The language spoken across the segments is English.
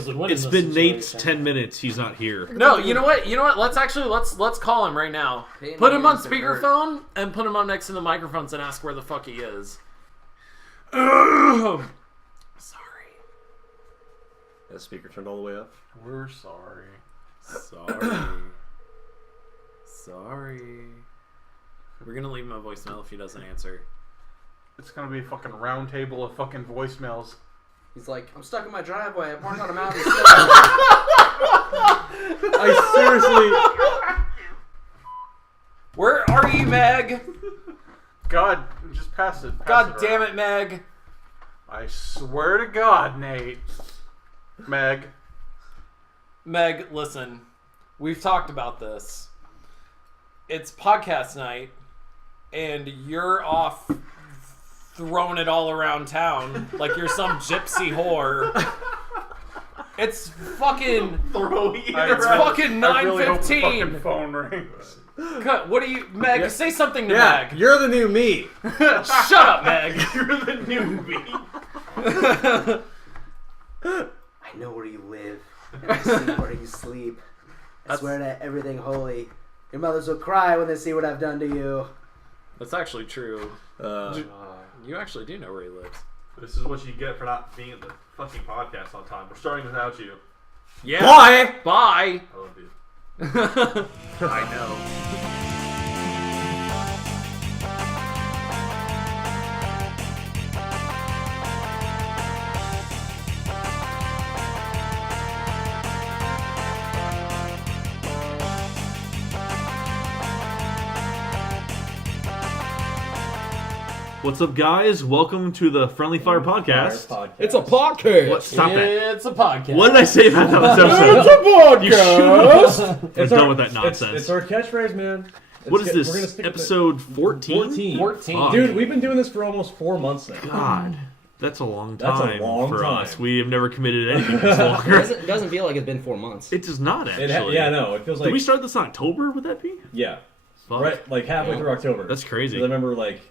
Travis would win. It's been Nate's 10 minutes. He's not here. No, you know what? Let's call him right now. Put him on speakerphone and put him up next to the microphones and ask where the fuck he is. Sorry. That speaker turned all the way up. We're sorry. Sorry. We're gonna leave him a voicemail if he doesn't answer. It's gonna be a fucking round table of fucking voicemails. He's like, I'm stuck in my driveway. I'm parked on a mountain. I seriously... Where are you, Meg? God, just pass it. God damn it, Meg. I swear to God, Nate. Meg, listen. We've talked about this. It's podcast night, and you're off throwing it all around town like you're some gypsy whore. It's fucking... It's fucking 9:15. Phone rings. What do you... Meg, say something to Meg. You're the new me. Shut up, Meg. You're the new me. I know where you live, and I see where you sleep. I swear to everything holy. Your mothers will cry when they see what I've done to you. That's actually true. You actually do know where he lives. This is what you get for not being at the fucking podcast on time. We're starting without you. Yeah. Bye! Bye! I love you. I know. What's up, guys? Welcome to the Friendly Fire Podcast. It's a podcast. What? Stop it. It's a podcast. What did I say about that episode? It's a podcast. We're done with that nonsense. It's our catchphrase, man. What is this? Episode 14? 14. Dude, we've been doing this for almost 4 months now. God, that's a long That's time a long for time. us. We have never committed to anything this longer. It doesn't feel like it's been 4 months. It does not, actually. Yeah, no, it feels like... Did we start this in October? Would that be? Yeah. Fuck. Right, like halfway through October. That's crazy. 'Cause I remember, like,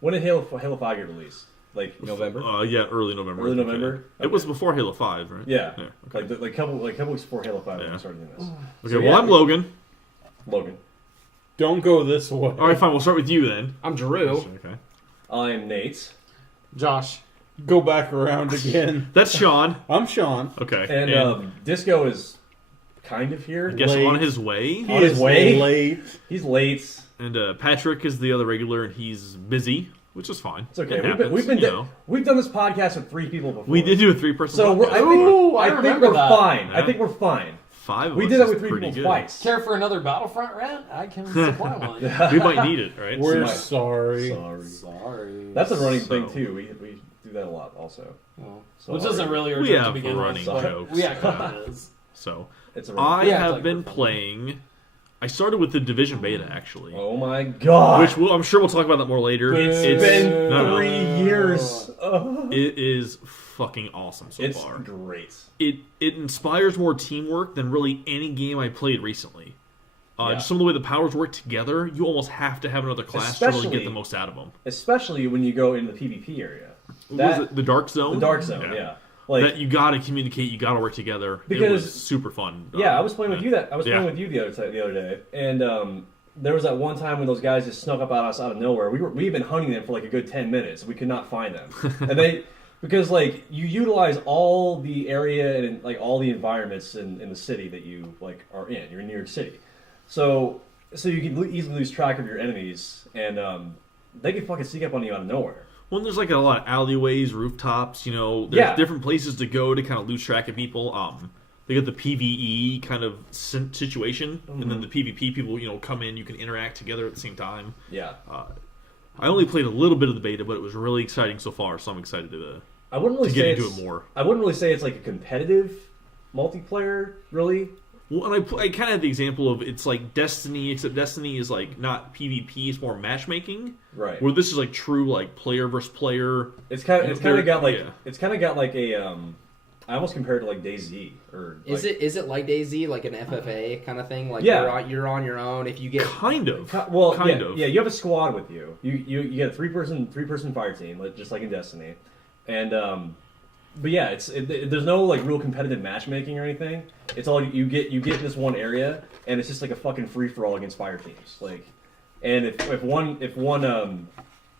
when did Halo 5 get released? Like November? Yeah, early November. Early November? Okay. It was before Halo 5, right? Yeah. Okay. Like a couple weeks before Halo 5 when we started doing this. Okay, So, well, I'm Logan. Logan. Don't go this way. All right, fine. We'll start with you then. I'm Drew. Okay. I'm Nate. Josh. Go back around again. That's Sean. I'm Sean. Okay. And Disco is kind of here. I guess on his way. On his way. Late. He's late. And Patrick is the other regular, and he's busy, which is fine. It's okay. It happens, We've done this podcast with 3 people before. We did do a 3-person So podcast. I think we're fine. Yeah. I think we're fine. 5 of We us did that is with 3 pretty people good. twice. Care for another Battlefront rant? I can supply one. We might need it, right? We're So- sorry. Sorry. That's a running thing too. We do that a lot also. Which isn't really our We joke to have begin running with. jokes. Yeah, kind of is. So, It's a I running Yeah, it's have like been we're fun. playing... I started with the Division beta, actually. Oh my god. Which I'm sure we'll talk about that more later. It's been 3 years. It is fucking awesome so It's far. great. It inspires more teamwork than really any game I played recently. Just some of the way the powers work together, you almost have to have another class to really get the most out of them. Especially when you go into the PvP area. What was it? The Dark Zone? The Dark Zone, yeah. Like, that you gotta communicate, you gotta work together. Because, it was super fun. Yeah, I was playing with you playing with you the other day, and there was that one time when those guys just snuck up on us out of nowhere. We've been hunting them for like a good 10 minutes. We could not find them, and because like you utilize all the area and like all the environments in the city that you like are in. You're in New York City, so you can easily lose track of your enemies, and they can fucking sneak up on you out of nowhere. Well, there's like a lot of alleyways, rooftops, there's different places to go to kind of lose track of people. They got the PvE kind of situation, and then the PvP people, come in, you can interact together at the same time. Yeah. I only played a little bit of the beta, but it was really exciting so far, so I'm excited to get into it more. I wouldn't really say it's like a competitive multiplayer, really. Well, and I kind of had the example of it's like Destiny, except Destiny is like not PvP; it's more matchmaking. Right. Where this is like true like player versus player. It's kind of got like a I almost compare it to like DayZ or. Is it like DayZ, like an FFA kind of thing? Like you're on your own. If you get kind of. Yeah, you have a squad with you. You get a three person fire team, just like in Destiny, and But yeah, there's no like real competitive matchmaking or anything. It's all you get in this one area, and it's just like a fucking free for all against fire teams. Like, and if one of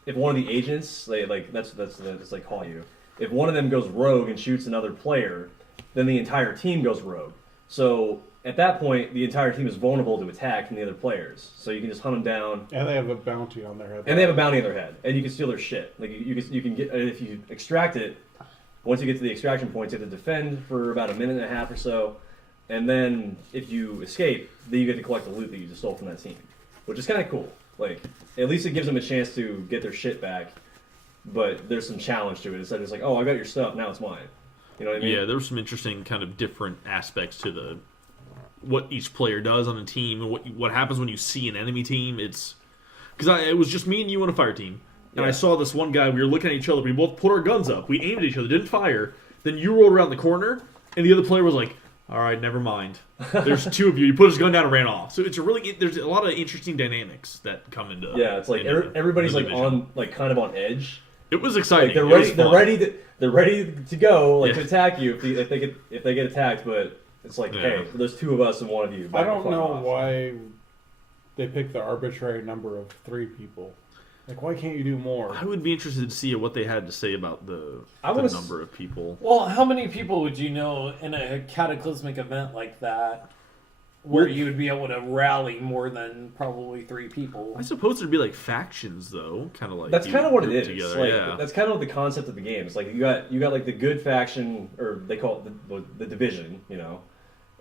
the agents, that's like call you. If one of them goes rogue and shoots another player, then the entire team goes rogue. So at that point, the entire team is vulnerable to attack from the other players. So you can just hunt them down. And they have a bounty on their head. And they have a bounty on their head, and you can steal their shit. Like you can get if you extract it. Once you get to the extraction points, you have to defend for about a minute and a half or so, and then if you escape, then you get to collect the loot that you just stole from that team, which is kind of cool. Like, at least it gives them a chance to get their shit back, but there's some challenge to it. Instead, it's like, oh, I got your stuff, now it's mine. You know what I mean? Yeah, there were some interesting kind of different aspects to what each player does on a team, and what happens when you see an enemy team. It's because it was just me and you on a fire team. And I saw this one guy, we were looking at each other, we both put our guns up, we aimed at each other, didn't fire, then you rolled around the corner, and the other player was like, alright, never mind. There's two of you, you put his gun down and ran off. So there's a lot of interesting dynamics that come into it's like everybody's like on, like kind of on edge. It was exciting. Like they're ready to go, to attack you if they get attacked, but it's like, hey, there's two of us and one of you. I don't know why they picked the arbitrary number of 3 people. Like, why can't you do more? I would be interested to see what they had to say about the number of people. Well, how many people would you know in a cataclysmic event like that where you would be able to rally more than probably 3 people? I suppose there'd be like factions, though, kind of like that's kind of what it is. Together. Like, that's kind of the concept of the game. It's like you got like the good faction, or they call it the division, you know,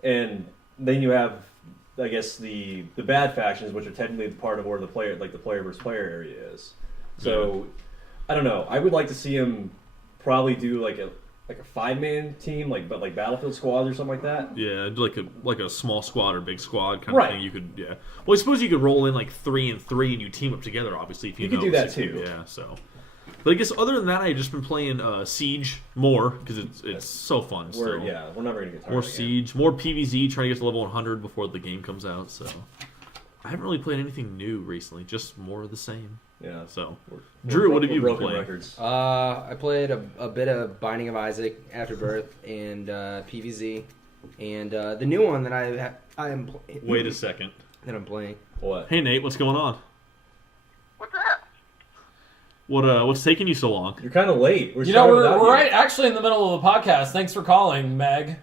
and then you have, I guess, the bad factions, which are technically part of where the player versus player area is. So, I don't know. I would like to see him probably do like a 5-man team, but like Battlefield squads or something like that. Yeah, like a small squad or big squad kind of thing. You could, Well, I suppose you could roll in like 3 and 3, and you team up together. Obviously, if you could do that too. Yeah, so. But I guess other than that, I've just been playing Siege more because it's so fun. We're never gonna get tired. More Siege, more PvZ, trying to get to level 100 before the game comes out. So I haven't really played anything new recently, just more of the same. Yeah. So, Drew, what have you been playing? Records. I played a bit of Binding of Isaac, Afterbirth, and PvZ, and the new one that I am. Wait a second. That I'm playing. What? Hey Nate, what's going on? What's that? What's taking you so long? You're kind of late. We're right actually in the middle of the podcast. Thanks for calling, Meg.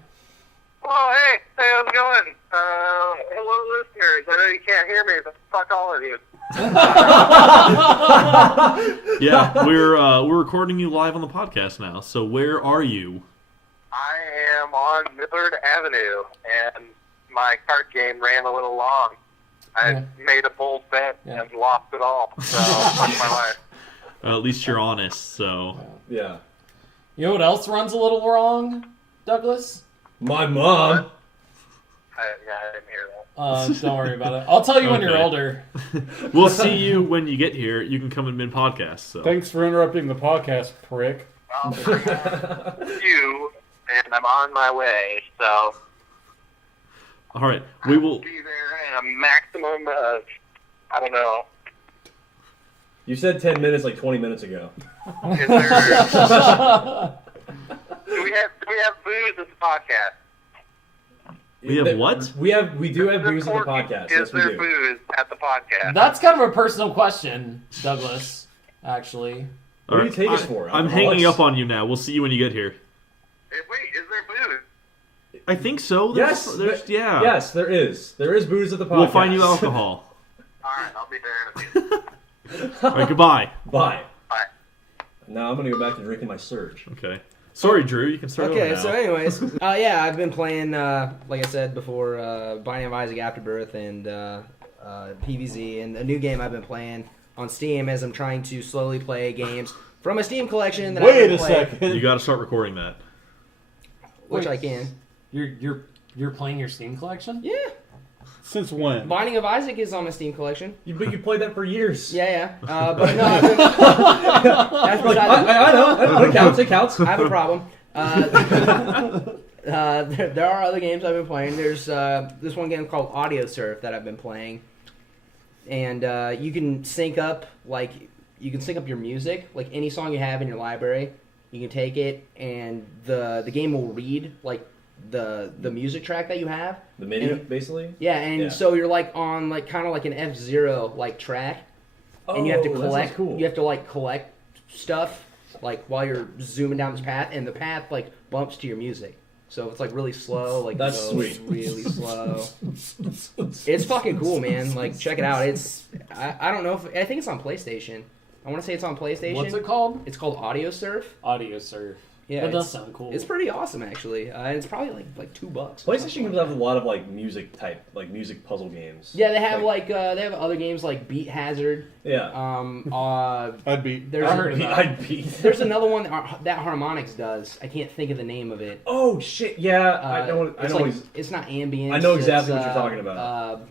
Oh, hey, how's it going? Hello, listeners. I know you can't hear me, but fuck all of you. Yeah, we're recording you live on the podcast now. So where are you? I am on Millard Avenue, and my card game ran a little long. I made a bold bet and lost it all. So fuck my life. At least you're honest. So yeah. You know what else runs a little wrong, Douglas? My mom. I didn't hear that. Don't worry about it. I'll tell you when you're older. We'll see you when you get here. You can come in mid-podcast. So. Thanks for interrupting the podcast, prick. Well, you, and I'm on my way, so... All right, we will... I'll be there in a maximum of, I don't know... You said 10 minutes like 20 minutes ago. Is there... do we have booze at the podcast? We have what? We do have booze at the podcast. Is there booze at the podcast? That's kind of a personal question, Douglas, actually. What do you take us for? I'm hanging up on you now. We'll see you when you get here. Wait, is there booze? I think so. Yes, there is. There is booze at the podcast. We'll find you alcohol. Alright, I'll be there in a few. All right, goodbye. Bye. Bye. Now I'm going to go back to drinking my Surge. Okay. Sorry, Drew. You can start over now. So anyways, I've been playing, like I said before, Binding of Isaac Afterbirth and PvZ, and a new game I've been playing on Steam as I'm trying to slowly play games from a Steam collection that Wait a second. You got to start recording that. Which I can. You're playing your Steam collection? Yeah. Since when? Binding of Isaac is on my Steam collection. But you played that for years. Yeah. But no, I've been... That's because I know. It counts. I have a problem. There are other games I've been playing. There's this one game called Audio Surf that I've been playing. And you can sync up your music, like any song you have in your library, You can take it, and the game will read like the music track that you have. The MIDI, basically. Yeah, and so you're like on like kind of like an F-Zero like track, and you have to collect. Cool. You have to like collect stuff like while you're zooming down this path, and the path like bumps to your music. So it's like really slow, like that's sweet, really slow. It's fucking cool, man. Like check it out. It's I don't know if I think it's on PlayStation. I want to say it's on PlayStation. What's it called? It's called Audio Surf. Audio Surf. Yeah, that does sound cool. It's pretty awesome, actually. It's probably like $2. PlayStation comes out with a lot of like music puzzle games. Yeah, they have they have other games like Beat Hazard. Yeah. I'd beat. I'd beat. There's another one that Harmonix does. I can't think of the name of it. Oh shit! Yeah, I know. It's not ambient. I know exactly what you're talking about.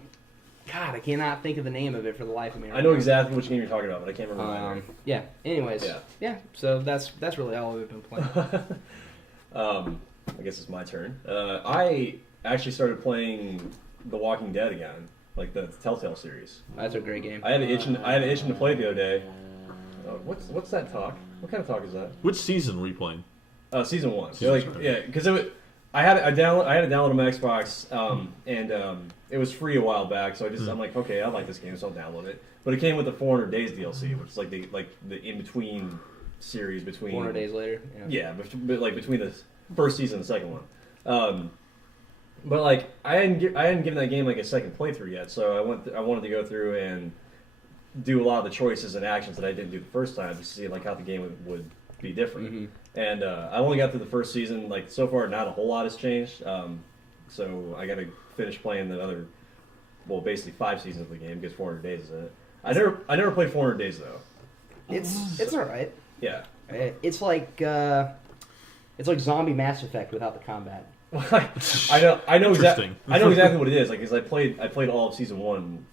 God, I cannot think of the name of it for the life of me. Right I know now. exactly which game you're talking about, but I can't remember. Yeah. Anyways. Yeah. So that's really all we've been playing. I guess it's my turn. I actually started playing The Walking Dead again, like the Telltale series. That's a great game. I had an itching to play it the other day. What's that talk? What kind of talk is that? Which season were you playing? Season 1. Because I had it downloaded on my Xbox, and it was free a while back. So I'm like, okay, I like this game, so I'll download it. But it came with the 400 Days DLC, which is like the in between series between 400 Days Later. Yeah, but like between the first season and the second one. But like I hadn't given that game like a second playthrough yet, so I wanted to go through and do a lot of the choices and actions that I didn't do the first time to see like how the game would be different. Mm-hmm. And I only got through the first season. Like so far, not a whole lot has changed. So I got to finish playing the other, basically 5 seasons of the game because 400 Days is in it. I never played 400 Days though. It's all right. Yeah. It's like zombie Mass Effect without the combat. I know exactly what it is. Like, because I played all of season 1.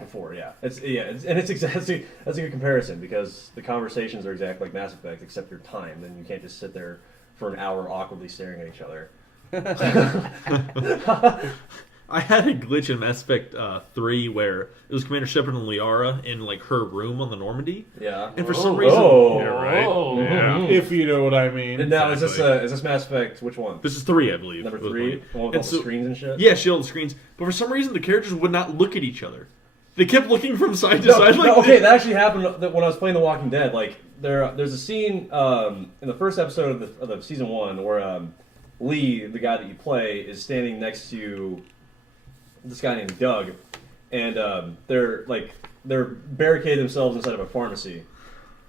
Before, that's a good comparison because the conversations are exactly like Mass Effect, except you're timed, and you can't just sit there for an hour awkwardly staring at each other. I had a glitch in Mass Effect 3 where it was Commander Shepard and Liara in like her room on the Normandy. Yeah. And for some reason, if you know what I mean. And now is this Mass Effect? Which one? This is 3, I believe. Number 3. The one with all the screens and shit. Yeah, she had all the screens, but for some reason the characters would not look at each other. They kept looking from side to side. That actually happened when I was playing The Walking Dead. Like there's a scene in the first episode of the season 1 where Lee, the guy that you play, is standing next to this guy named Doug, and they're barricaded themselves inside of a pharmacy,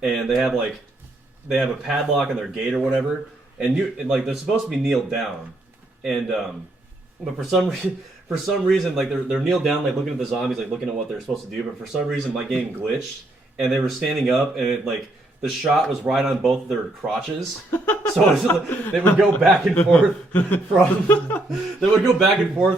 and they have a padlock on their gate or whatever, and they're supposed to be kneeled down, and but for some reason like they're kneeled down like looking at the zombies, like looking at what they're supposed to do, but for some reason my game glitched and they were standing up and it like the shot was right on both of their crotches, so they would go back and forth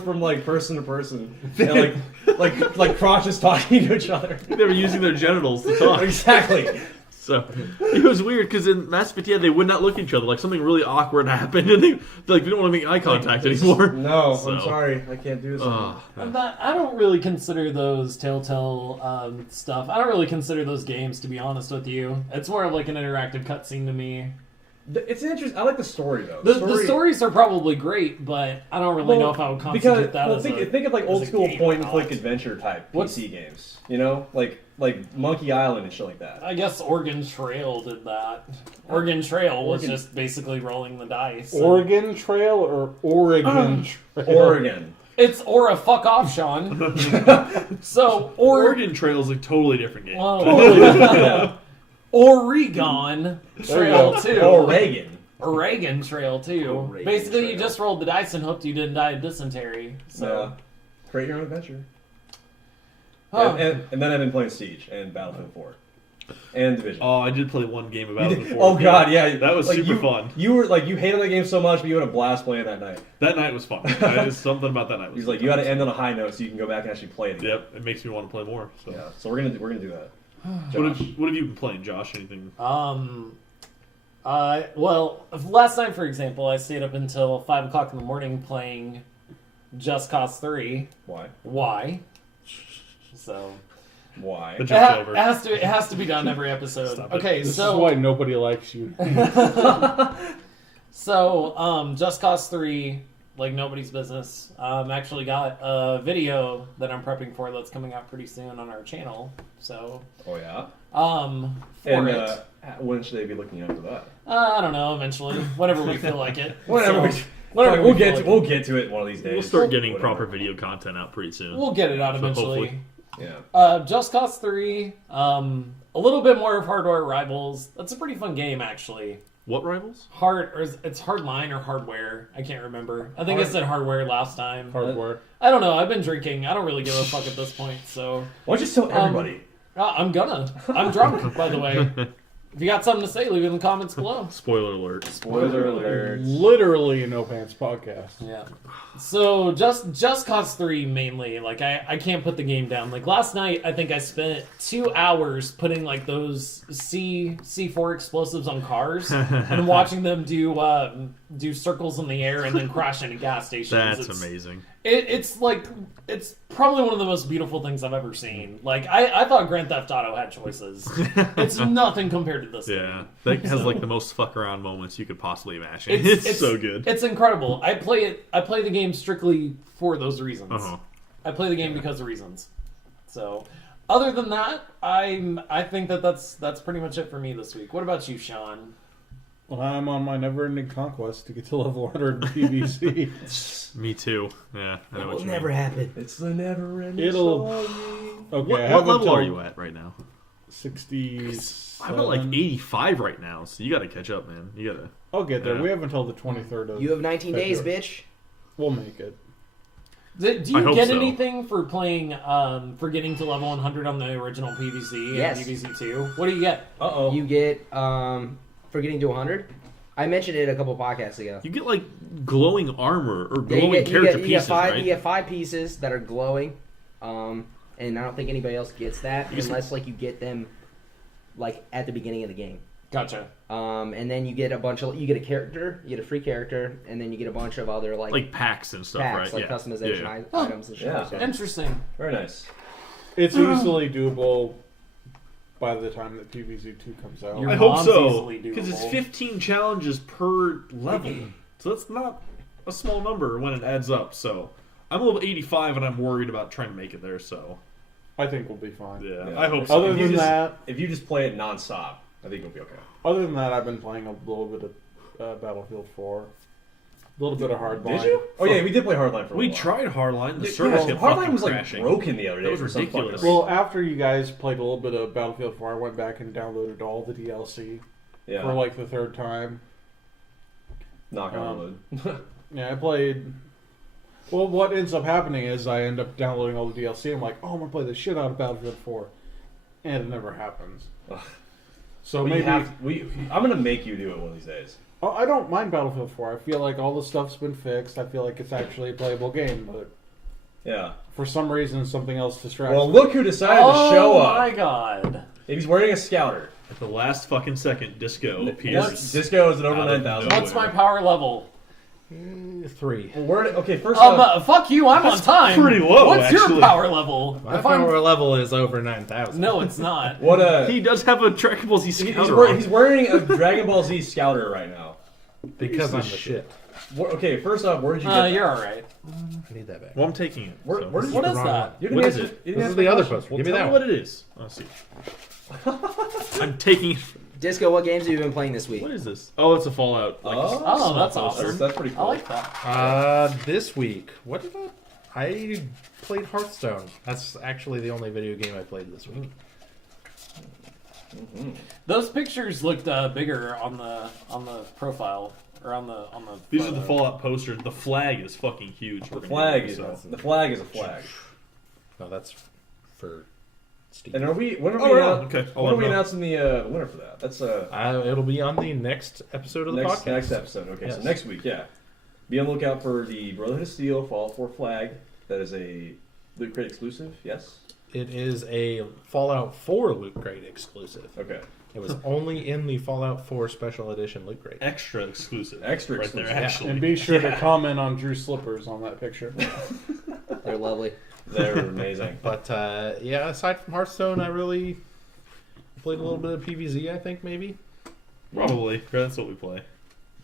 from like person to person, and like crotches talking to each other. They were using their genitals to talk. Exactly. So it was weird because in Mass Effect, they would not look at each other. Like something really awkward happened, and they don't want to make eye contact anymore. No, I'm sorry, I can't do this. I don't really consider those Telltale stuff. I don't really consider those games, to be honest with you. It's more of like an interactive cutscene to me. It's interesting. I like the story though. The stories are probably great, but I don't really know if I would constitute that as think of like old school point and click adventure type PC games. You know, like Monkey Island and shit like that. I guess Oregon Trail did that. Oregon Trail was just basically rolling the dice. Oregon Trail or Oregon Trail? Oregon. It's Aura, fuck off, Sean. So Oregon Trail is a totally different game. Whoa. Oregon Trail 2. Oregon Trail 2. Basically, you just rolled the dice and hoped you didn't die of dysentery. So, create your own adventure. And then I've been playing Siege and Battlefield 4 and Division. Oh, I did play one game of Battlefield 4. Oh god, yeah, that was super fun. You hated that game so much, but you had a blast playing that night. That night was fun. There's something about that night. He's like, you got to end on a high note so you can go back and actually play it again. Yep, it makes me want to play more. So yeah, so we're gonna do that. What have you been playing, Josh? Anything? Well, last night, for example, I stayed up until 5 o'clock in the morning playing Just Cause 3. Why? So, Why? The joke's over. It has to be done every episode. Stop it. Okay, This so is why nobody likes you. So, Just Cause 3, like nobody's business. Actually got a video that I'm prepping for that's coming out pretty soon on our channel. So, Oh yeah. for it. When should they be looking out for that? I don't know. Eventually, whenever we feel like it. Whenever So, we'll we get feel to, like we'll get to it one of these days. We'll start getting Whatever. proper video content out pretty soon. We'll get it out So eventually. hopefully. Yeah. Just Cause 3. A little bit more of Hardware Rivals. That's a pretty fun game, actually. What Rivals? It's Hardline or Hardware. I can't remember. I think I said Hardware last time. Hardware. I don't know. I've been drinking. I don't really give a fuck at this point. So Why don't you just tell everybody? I'm gonna. I'm drunk, by the way. If you got something to say, leave it in the comments below. Spoiler alert. Spoiler alert. Literally a No Pants podcast. Yeah. So just Cause 3 mainly. Like I can't put the game down. Like last night, I think I spent 2 hours putting like those C4 explosives on cars and watching them do circles in the air and then crash into gas stations. That's amazing. It's probably one of the most beautiful things I've ever seen. Like I thought Grand Theft Auto had choices. It's nothing compared to this. Yeah, game. that has like the most fuck around moments you could possibly imagine. It's so good. It's incredible. I play the game strictly for those reasons. Uh-huh. I play the game because of reasons. So, other than that, I think that's pretty much it for me this week. What about you, Sean? Well, I'm on my never-ending conquest to get to level 100 in PvC. Me too. Yeah, I know It what will you never mean. happen. It's the never-ending It'll- story. Okay, I What have level until are you at right now? 60. I'm at like 85 right now, so you gotta catch up, man. You gotta. I'll get there. Yeah. We have until the 23rd of. You have 19 days, February. bitch. We'll make it. Do I you hope get so. anything for playing for getting to level 100 on the original PvC Yes. and PvC 2? What do you get? Uh-oh. You get for getting to 100. I mentioned it a couple podcasts ago. You get like glowing armor or Yeah, glowing character you pieces, get five, right? You get 5 pieces that are glowing, and I don't think anybody else gets that unless like you get them like at the beginning of the game. Gotcha. And then you get a bunch of you get a character, you get a free character, and then you get a bunch of other like packs and stuff, packs, right? like customization Yeah. items and shit. Yeah. So- Interesting. Very nice. It's easily doable by the time that PvZ 2 comes out. Your I hope mom's so, easily because it's doable. 15 challenges per level, so that's not a small number when it adds up. So I'm level 85, and I'm worried about trying to make it there. So I think we'll be fine. yeah, Yeah. I hope so. Other If you than just- that, If you just play it nonstop, I think you'll be okay. other than that, I've been playing a little bit of Battlefield 4, a little bit of Hardline. Did you? Oh yeah, we did play Hardline for a we while. tried Hardline. The Yeah, servers kept Hardline fucking was like crashing. broken the other day. That was for some fucking ridiculous. reason. Well, after you guys played a little bit of Battlefield 4, I went back and downloaded all the DLC yeah. for like the 3rd time. Knock on wood. Yeah, I played. Well, what ends up happening is I end up downloading all the DLC. I'm like, oh, I'm gonna play the shit out of Battlefield 4, and it never happens. Ugh. So We maybe have, I'm gonna make you do it one of these days. Oh, I don't mind Battlefield 4. I feel like all the stuff's been fixed. I feel like it's actually a playable game, but Yeah. for some reason, something else distracts Well, me. look who decided to show Oh up. my god. He's wearing a Scouter. At the last fucking second, Disco appears. Disco is at over Out of 9,000. nowhere. What's my power level? 3. Well, okay, first off, Fuck you, I'm on time. pretty low, What's your actually. power level? My If I'm- power level is over 9,000. No, it's not. what He does have a trackable Z he's, Scouter wearing, on. he's wearing a Dragon Ball Z Scouter right now. Because I'm the shit. Okay, first off, where did you get that? You're alright. I need that back. Well, I'm taking it. Where, so. where did you What get is wrong that? You didn't What answer- is it? you didn't This answer is the my other question. puzzle. Well, Give me tell that me one. what it is. I'll see. I'm taking it. Disco, what games have you been playing this week? What is this? Oh, it's a Fallout. Like, Oh, small that's poster. awesome. That's pretty cool. I like that. This week, what did I played Hearthstone. That's actually the only video game I played this week. Those pictures looked bigger on the profile or on the. These are the photo. Fallout posters. The flag is fucking huge. The flag is a flag. No, that's for Steve. And when are Oh, we, right. Okay. I'll when are let we him know. announcing the winner for that? That's It'll be on the next episode of the podcast. next episode. Okay, so Yes. next week, yeah. Be on the lookout for the Brotherhood of Steel Fallout 4 flag. That is a Loot Crate exclusive. Yes. It is a Fallout 4 Loot Crate exclusive. Okay. It was only in the Fallout 4 Special Edition Loot Crate. Extra exclusive. Extra right exclusive. there, actually. And be sure to comment on Drew's slippers on that picture. They're lovely. They're amazing. But yeah, aside from Hearthstone, I really played a little bit of PvZ. I think maybe. Probably. That's what we play.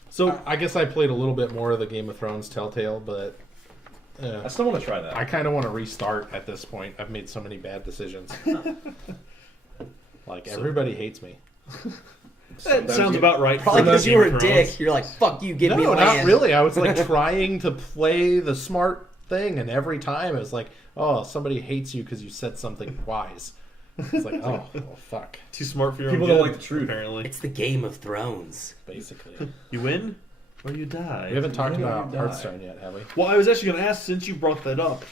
So I guess I played a little bit more of the Game of Thrones Telltale, but I still want to try that. I kind of want to restart at this point. I've made so many bad decisions. Everybody hates me. That sounds about right. Probably because you were a Game of dick. Thrones. You're like, fuck you, give me No, land. not really. I was trying to play the smart thing, and every time it was like, oh, somebody hates you because you said something wise. It's like, oh, well, fuck. Too smart for your People own don't good, like the truth. apparently. It's the Game of Thrones. Basically. You win or you die. We haven't talked Yeah, about you die. Hearthstone yet, have we? Well, I was actually going to ask, since you brought that up.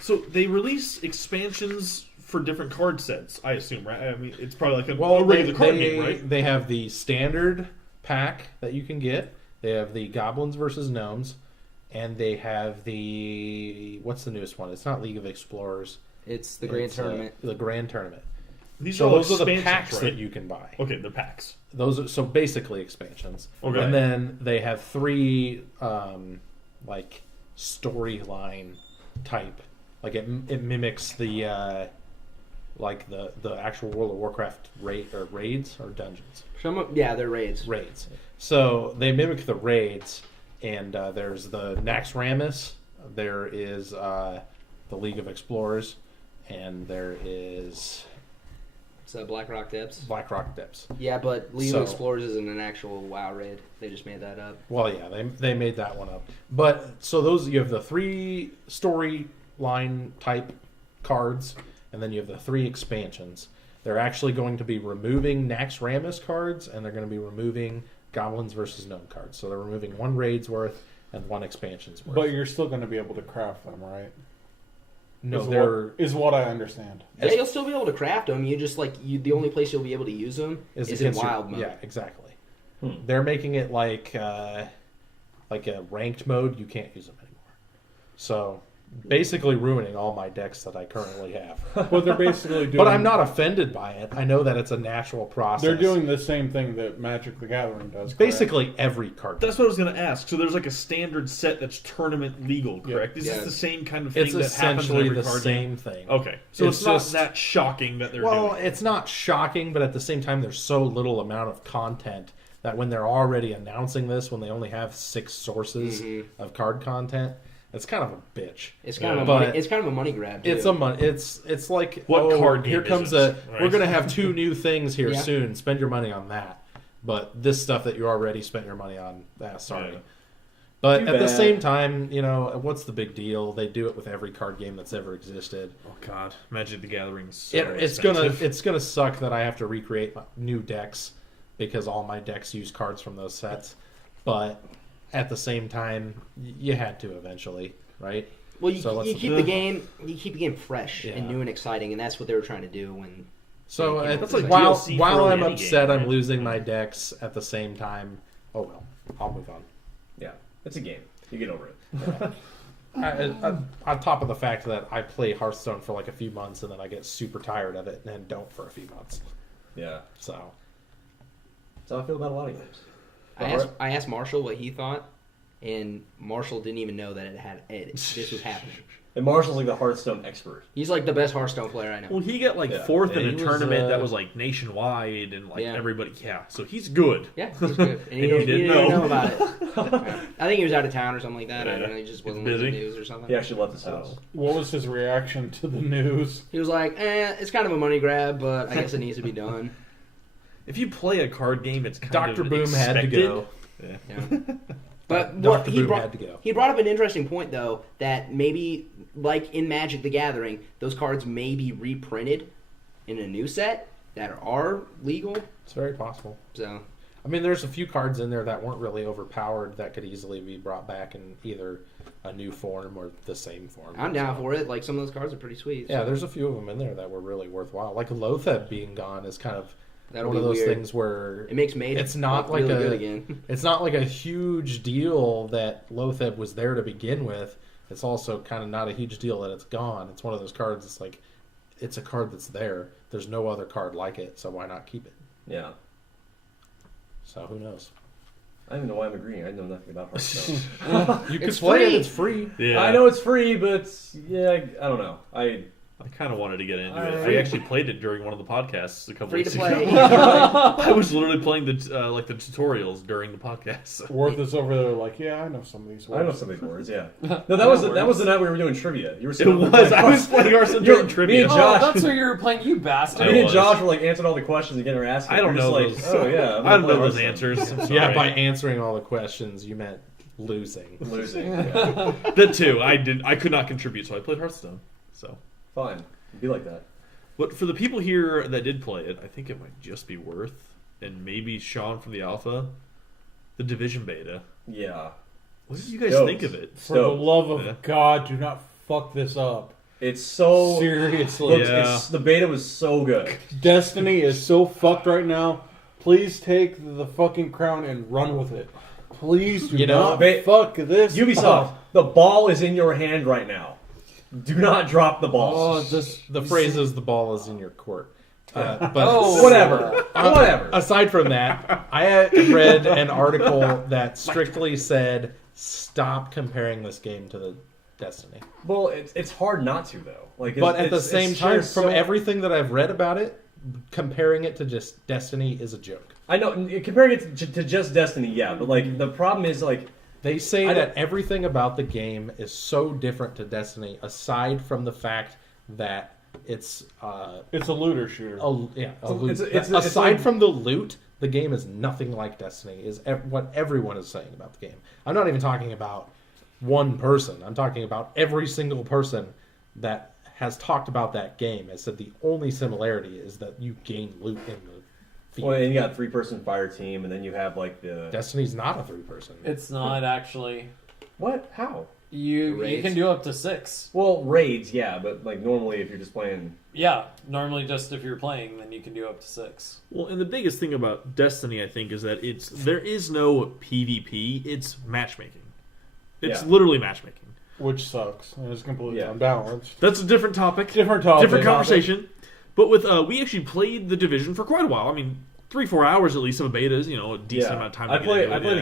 So they release expansions for different card sets, I assume, right? I mean, it's probably like a regular card game, right? They have the standard pack that you can get. They have the Goblins versus Gnomes, and they have the what's the newest one? It's not League of Explorers. It's the Grand Tournament. The Grand Tournament. Those So those are the expansions, packs right? that you can buy. Okay, the packs. Those are so basically expansions. Okay. And then they have 3 storyline type. Like it mimics the the actual World of Warcraft raids or dungeons. They're raids. Raids. So they mimic the raids, and there's the Naxxramas. There is the League of Explorers, and there is So Black Rock Depths. Black Rock Depths. Yeah, but League So- of Explorers isn't an actual WoW raid. They just made that up. Well, yeah, they made that one up. But so those you have the 3 storyline type cards, and then you have the 3 expansions. They're actually going to be removing Naxxramas cards, and they're going to be removing Goblins versus Gnome cards. So they're removing 1 raid's worth and 1 expansion's worth. But you're still going to be able to craft them, right? no, is what I understand. Yeah, you'll still be able to craft them. You just the only place you'll be able to use them is in against wild mode. Yeah, exactly. They're making it like a ranked mode. You can't use them anymore. So basically ruining all my decks that I currently have. But they're basically doing. But I'm not offended by it. I know that it's a natural process. They're doing the same thing that Magic the Gathering does. Correct? basically every card. That's what I was going to ask. So there's like a standard set that's tournament legal, correct? Is Yeah. this the same kind of thing It's that happens in essentially every the card same game? thing. Okay, so it's not just that shocking that they're Well, doing. it's not shocking, but at the same time, there's so little amount of content that when they're already announcing this, when they only have 6 sources of card content, it's kind of a bitch. It's kind of a money grab. Too. It's it's like What card game here is comes it, we're right? gonna have 2 new things here Yeah. soon. Spend your money on that. But this stuff that you already spent your money on, sorry. Yeah. But Too at the bad. same time, what's the big deal? They do it with every card game that's ever existed. Oh God, Magic the Gathering's so It's gonna suck that I have to recreate my new decks because all my decks use cards from those sets. But at the same time, you had to eventually, right? Well, you keep the game fresh Yeah. and new and exciting, and that's what they were trying to do when. So Yeah, that's like while DLC for really I'm any upset game, I'm right? losing my decks, at the same time, oh well, I'll move on. Yeah, it's a game. You get over it. On top of the fact that I play Hearthstone for like a few months and then I get super tired of it and then don't for a few months. Yeah. So That's how I feel about a lot of games. I asked Marshall what he thought, and Marshall didn't even know that this was happening. And Marshall's like the Hearthstone expert. He's like the best Hearthstone player I know. Well, he got like Yeah. 4th in Yeah, a he was, tournament that was like nationwide and like Yeah. everybody. Yeah, so he's good. Yeah, he's good. And And you didn't know. about it. Yeah. I think he was out of town or something like that. I Yeah. don't know. He just wasn't Busy. in the news or something. He actually left his house. What was his reaction to the news? He was like, it's kind of a money grab, but I guess it needs to be done. If you play a card game, it's kind Dr. of Boom had to expected. go. Yeah. But Dr. Boom had to go. He brought up an interesting point, though, that maybe, like in Magic the Gathering, those cards may be reprinted in a new set that are legal. It's very possible. So I mean, there's a few cards in there that weren't really overpowered that could easily be brought back in either a new form or the same form. I'm down for it. Like, some of those cards are pretty sweet. Yeah, so there's a few of them in there that were really worthwhile. Like Lotheb being gone is kind of that'll one of be those weird. things where It makes Mage it's not really like good a again. it's not like a huge deal that Lotheb was there to begin with. It's also kind of not a huge deal that it's gone. It's one of those cards. It's like it's a card that's there. There's no other card like it, so why not keep it? Yeah. So who knows? I don't even know why I'm agreeing. I know nothing about Hearthstone. You can play it. It's free. Yeah. I know it's free, but yeah, I don't know. I kind of wanted to get into it. I actually played it during one of the podcasts a couple weeks ago. Free to play. I was literally playing the tutorials during the podcast. Worth is over there like, yeah, I know some of these words. I know some of these words, yeah. No, that was the night we were doing trivia. You were It was. I was playing Hearthstone during trivia. Me and Josh, that's where you were playing, you bastard. me and Josh were like answering all the questions again. We're asking. I don't know like, those. Oh yeah, I don't know those answers. Yeah, by answering all the questions, you meant losing. Yeah. That too. I could not contribute, so I played Hearthstone. So Fine, be like that. But for the people here that did play it, I think it might just be Worth and maybe Sean from the Alpha, the Division beta. Yeah. What did you guys think of it? For the love of God, do not fuck this up. It's so seriously. The beta was so good. Destiny is so fucked right now. Please take the fucking crown and run with it. Please do not fuck this Ubisoft, up. the ball is in your hand right now. Do not drop the ball. The phrase is the ball is in your court. But whatever. Whatever. Aside from that, I read an article that strictly said stop comparing this game to the Destiny. Well, it's hard not to though. But at the same time, from everything that I've read about it, comparing it to just Destiny is a joke. I know comparing it to just Destiny, yeah, but like the problem is like they say that everything about the game is so different to Destiny, aside from the fact that it's a looter shooter. Aside from the loot, the game is nothing like Destiny. Is what everyone is saying about the game. I'm not even talking about one person. I'm talking about every single person that has talked about that game has said the only similarity is that you gain loot in the field. Well, and you got a 3-person fire team, and then you have like the Destiny's not a 3-person. It's not actually. What? How? You can do up to 6. Well, raids, yeah, but like normally if you're just playing. Yeah, normally just if you're playing, then you can do up to 6. Well, and the biggest thing about Destiny, I think, is that there is no PvP. It's matchmaking. It's literally matchmaking. Which sucks. And it's completely unbalanced. That's a different topic. Different conversation. But with we actually played the Division for quite a while. I mean, 3-4 hours at least of a beta is, a decent amount of time. I probably played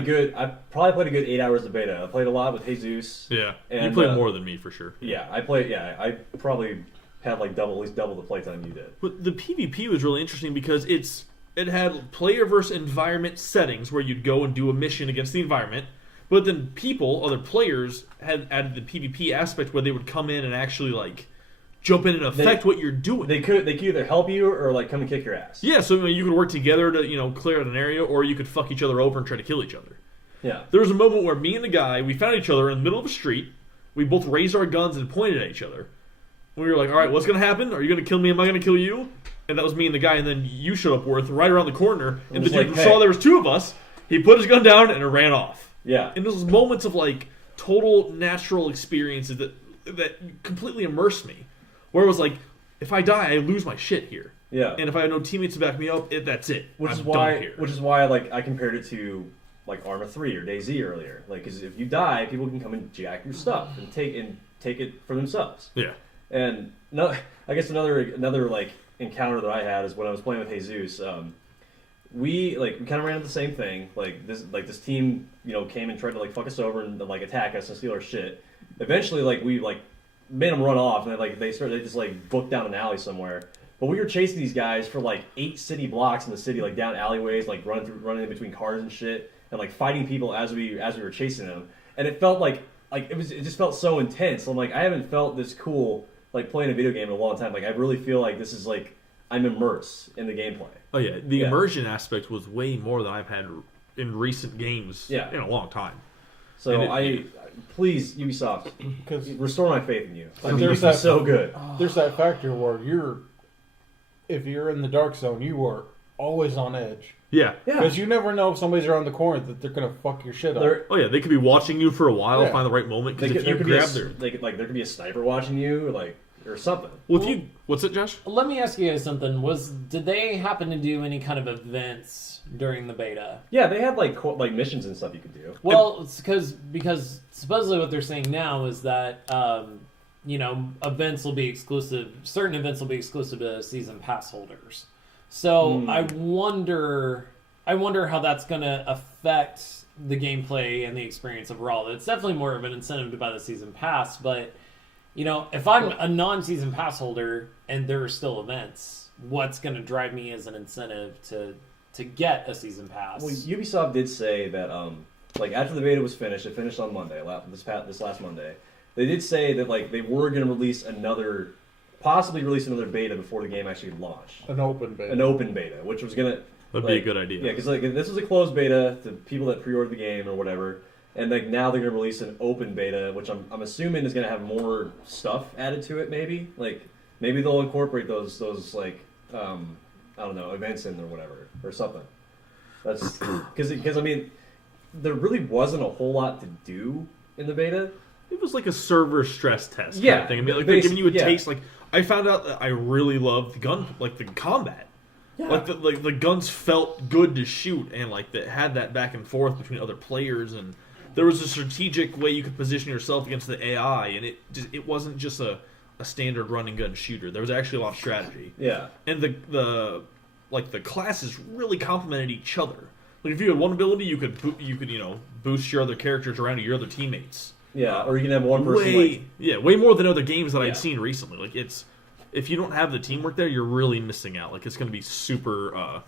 a good 8 hours of beta. I played a lot with Jesus. Yeah, and you played more than me for sure. Yeah, I probably had like at least double the playtime you did. But the PvP was really interesting because it had player versus environment settings where you'd go and do a mission against the environment. But then other players, had added the PvP aspect where they would come in and actually like jump in and affect what you're doing. They could either help you or like come and kick your ass. Yeah, so you could work together to clear out an area, or you could fuck each other over and try to kill each other. Yeah. There was a moment where me and the guy, we found each other in the middle of a street. We both raised our guns and pointed at each other. We were like, all right, what's going to happen? Are you going to kill me? Am I going to kill you? And that was me and the guy, and then you showed up, Worth, right around the corner, and the dude saw there was 2 of us. He put his gun down and it ran off. Yeah. And those moments of like total natural experiences that completely immersed me. Where it was like, if I die, I lose my shit here. Yeah. And if I have no teammates to back me up, that's it. Which is why like I compared it to like Arma 3 or DayZ earlier. Like, because if you die, people can come and jack your stuff and take it for themselves. Yeah. And I guess another like encounter that I had is when I was playing with Jesus. We kind of ran into the same thing. This team, came and tried to like fuck us over and like attack us and steal our shit. Eventually, we made them run off, and they just like booked down an alley somewhere. But we were chasing these guys for like 8 city blocks in the city, like down alleyways, like running in between cars and shit, and like fighting people as we were chasing them. And it felt like it just felt so intense. I'm like, I haven't felt this cool like playing a video game in a long time. Like I really feel like this is like I'm immersed in the gameplay. Oh yeah, the immersion aspect was way more than I've had in recent games in a long time. So please, Ubisoft, restore my faith in you. There's that so good. There's that factor where if you're in the dark zone, you are always on edge. Yeah. Because you never know if somebody's around the corner that they're gonna fuck your shit up. They could be watching you for a while, find the right moment. Because if you grab there could be a sniper watching you, or something. Well, what's it, Josh? Let me ask you guys something. Did they happen to do any kind of events during the beta? Yeah, they had like missions and stuff you could do. Well, it's because supposedly what they're saying now is that events will be exclusive. Certain events will be exclusive to season pass holders. So I wonder how that's going to affect the gameplay and the experience overall. It's definitely more of an incentive to buy the season pass, but if I'm a non-season pass holder and there are still events, what's going to drive me as an incentive to get a season pass? Well, Ubisoft did say that after the beta was finished, it finished on Monday, this last Monday. They did say that they were going to possibly release another beta before the game actually launched. An open beta, which was going to... That'd be a good idea. Yeah, because this was a closed beta to people that pre-ordered the game or whatever, and now they're going to release an open beta, which I'm assuming is going to have more stuff added to it. Maybe maybe they'll incorporate those I don't know, events in or whatever or something. That's because I mean there really wasn't a whole lot to do in the beta. It was like a server stress test kind of thing. I mean, they're giving you a taste. I found out that I really loved the combat. Yeah. The guns felt good to shoot, and that had that back and forth between other players, and there was a strategic way you could position yourself against the AI, and it wasn't just a standard run and gun shooter. There was actually a lot of strategy. Yeah, and the classes really complemented each other. If you had one ability, you could boost your other characters around your other teammates. Yeah, or you can have one person. Way more than other games that I'd seen recently. If you don't have the teamwork there, you're really missing out. It's going to be super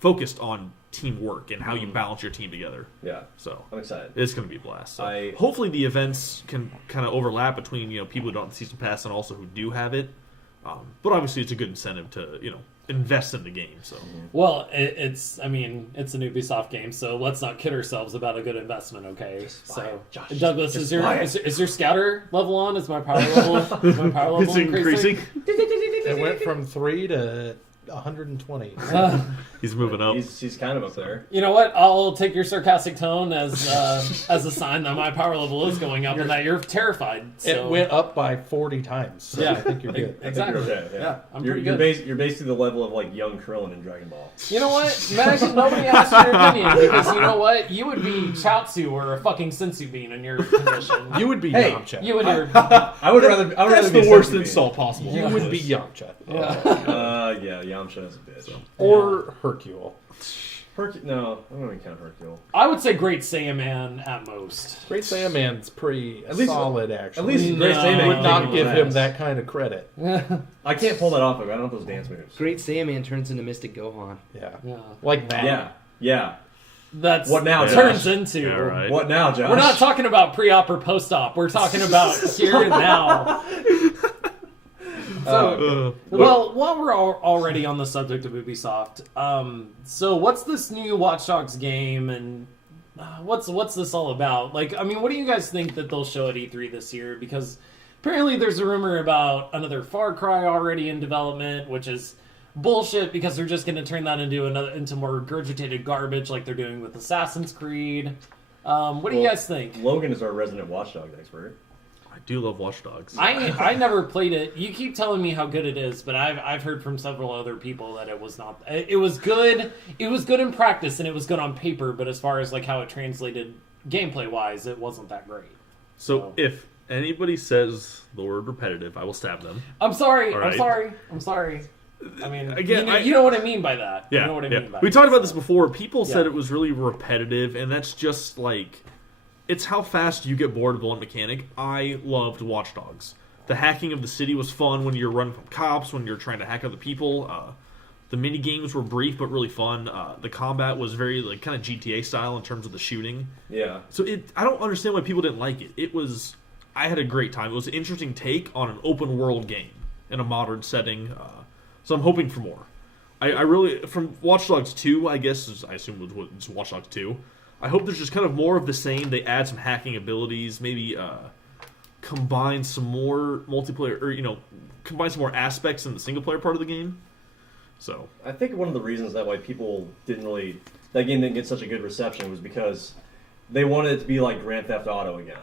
focused on teamwork and how you balance your team together. Yeah, so I'm excited. It's going to be a blast. So hopefully the events can kind of overlap between people who don't have the season pass and also who do have it. But obviously, it's a good incentive to invest in the game. So well, it's an Ubisoft game, so let's not kid ourselves about a good investment. Okay, so Douglas, is your scouter level on? Is my power level? It's increasing. It went from 3 to 120. He's moving up. He's kind of up there. You know what? I'll take your sarcastic tone as a sign that my power level is going up and that you're terrified. So. It went up by 40 times. So yeah, I think you're good. Exactly. Yeah, I'm pretty good. You're basically the level of young Krillin in Dragon Ball. You know what? Imagine nobody asked your opinion because you know what? You would be Chaozu or a fucking Sensu Bean in your condition. You would be Yamcha. You would. I would rather. That's be the worst insult possible. You would be Yamcha. Yeah, Yamcha is a bitch. So. Or Hercule. No, I don't even count Hercule. I would say Great Saiyaman at most. Great Saiyaman's pretty solid, actually. At least Great Saiyaman would not give him that kind of credit. I can't pull that off. I don't have those dance moves. Great Saiyaman turns into Mystic Gohan. Yeah. Like that. Yeah. That's what now, turns into. Yeah, right. What now, Josh? We're not talking about pre-op or post-op. We're talking about here and now. Well, while we're already on the subject of Ubisoft, so what's this new Watch Dogs game, and what's this all about? What do you guys think that they'll show at E3 this year? Because apparently there's a rumor about another Far Cry already in development, which is bullshit because they're just going to turn that into more regurgitated garbage like they're doing with Assassin's Creed. What do you guys think? Logan is our resident Watch Dogs expert. I do love Watch Dogs. I never played it. You keep telling me how good it is, but I've heard from several other people that it was not. It was good. It was good in practice and it was good on paper, but as far as how it translated gameplay wise, it wasn't that great. So if anybody says the word repetitive, I will stab them. I'm sorry. Right. I'm sorry. I mean, again, you know what I mean by that. Yeah, you know what I mean by we that. talked about this before. People said it was really repetitive, and that's just it's how fast you get bored of one mechanic. I loved Watch Dogs. The hacking of the city was fun when you're running from cops, when you're trying to hack other people. The mini games were brief but really fun. The combat was very kind of GTA style in terms of the shooting. Yeah. So I don't understand why people didn't like it. I had a great time. It was an interesting take on an open world game in a modern setting. So I'm hoping for more. I really, from Watch Dogs 2, I guess, I assume it's Watch Dogs 2. I hope there's just kind of more of the same. They add some hacking abilities, maybe combine some more multiplayer, or combine some more aspects in the single player part of the game. So I think one of the reasons that why people that game didn't get such a good reception was because they wanted it to be like Grand Theft Auto again.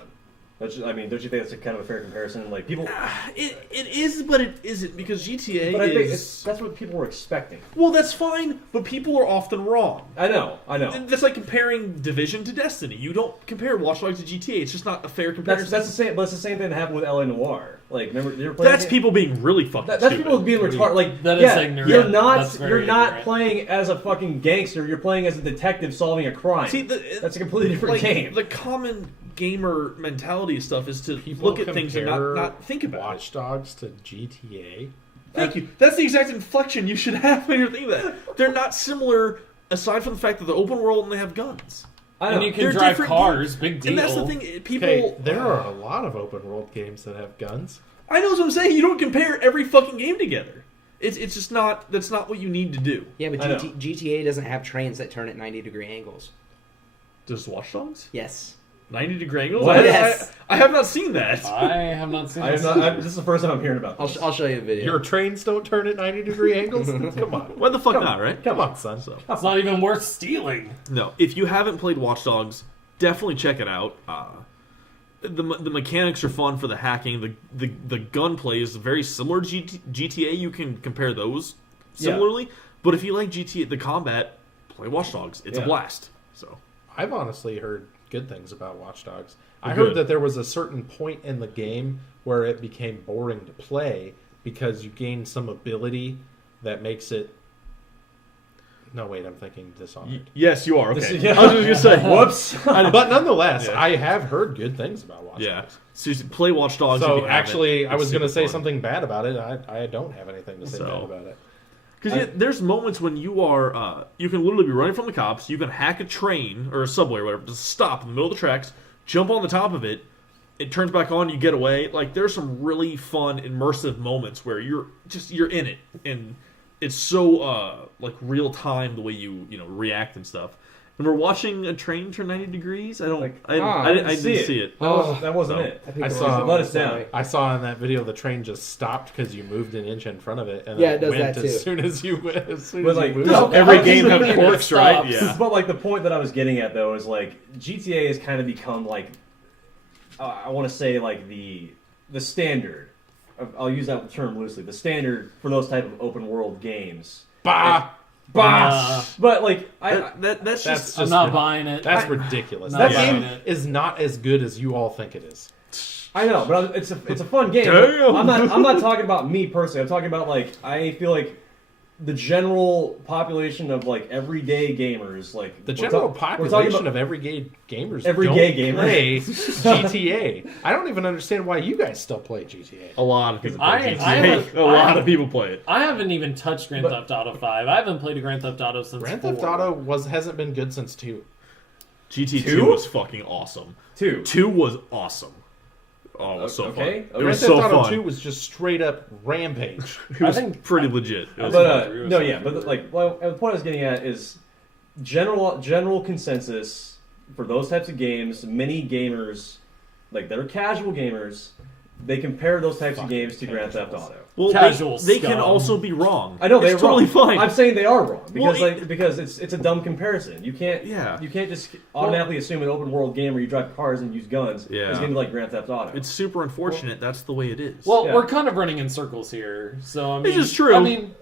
Don't you think that's a kind of a fair comparison? Like people, it is, but it isn't because GTA but I think is. that's what people were expecting. Well, that's fine, but people are often wrong. I know. That's like comparing Division to Destiny. You don't compare Watch Dogs to GTA. It's just not a fair comparison. That's the same. But it's the same thing that happened with LA Noire. Like, remember you were playing. That's people being really fucking. That's stupid. people being retarded. Like, that is ignorant. You're not. That's very You're not ignorant. playing as a fucking gangster. You're playing as a detective solving a crime. See, that's a completely different game. The common gamer mentality stuff is to People look at things and not think about Watch Dogs to GTA. Thank you. That's the exact inflection you should have when you're thinking that. They're not similar, aside from the fact that they're open world and they have guns. And you can They're drive different cars, games. big deal. And that's the thing. People. Okay, there are a lot of open world games that have guns. I know what I'm saying. You don't compare every fucking game together. It's just not. That's not what you need to do. Yeah, but GTA doesn't have trains that turn at 90-degree angles. Does Watch Dogs? Yes. 90-degree angles? What? Yes. I have not seen that. I have not seen this is the first time I'm hearing about this. I'll show you a video. Your trains don't turn at 90-degree angles? Come on. Why the fuck not, right? Come on, son. It's not even worth stealing. No, if you haven't played Watch Dogs, definitely check it out. The mechanics are fun for the hacking. The gunplay is very similar to GTA. You can compare those similarly. But if you like GTA, the combat, play Watch Dogs. It's a blast. So I've honestly heard good things about Watch Dogs. I heard that there was a certain point in the game where it became boring to play because you gain some ability that makes it. No, wait, I'm thinking Dishonored. Yes, you are. Okay. I was just going to say, whoops. But nonetheless, I have heard good things about Watch Dogs. Seriously, play Watch Dogs. So actually, I was going to say something bad about it. I don't have anything to say bad about it. Because there's moments when you are, you can literally be running from the cops. You can hack a train or a subway or whatever, just stop in the middle of the tracks, jump on the top of it. It turns back on. You get away. Like there's some really fun, immersive moments where you're in it, and it's so like real time the way you react and stuff. And we're watching a train turn 90 degrees. I didn't see it. That wasn't it. I saw. Let us down. I saw in that video the train just stopped because you moved an inch in front of it, and it does went that too. As soon as you moved. Every game has quirks, right? Yeah. But like the point that I was getting at though is like GTA has kind of become like I want to say like the standard. I'll use that term loosely. The standard for those type of open world games. But like that's just I'm not buying it. That's ridiculous. That game is not as good as you all think it is. I know, but it's a fun game. I'm not talking about me personally. I'm talking about like I feel like the general population of like everyday gamers, like the general population of everyday gamers, play GTA. I don't even understand why you guys still play GTA. A lot of people play GTA. A lot of people play it. I haven't even touched Grand Theft Auto 5. I haven't played a Grand Theft Auto since Grand 4. Theft Auto hasn't been good since 2. GT 2 was fucking awesome. 2 was awesome. Oh, it was so fun. It was so fun. Grand Theft Auto 2 was just straight up rampage. It was pretty legit. It was but like, the point I was getting at is general consensus for those types of games. Many gamers, like they're casual gamers, they compare those types of games to Grand Theft Auto. Well, they can also be wrong. I know they're totally fine. I'm saying they are wrong because it's a dumb comparison. You can't just automatically assume an open world game where you drive cars and use guns is going to be like Grand Theft Auto. It's super unfortunate. That's the way it is. Well, we're kind of running in circles here. So I mean, this is true. I mean,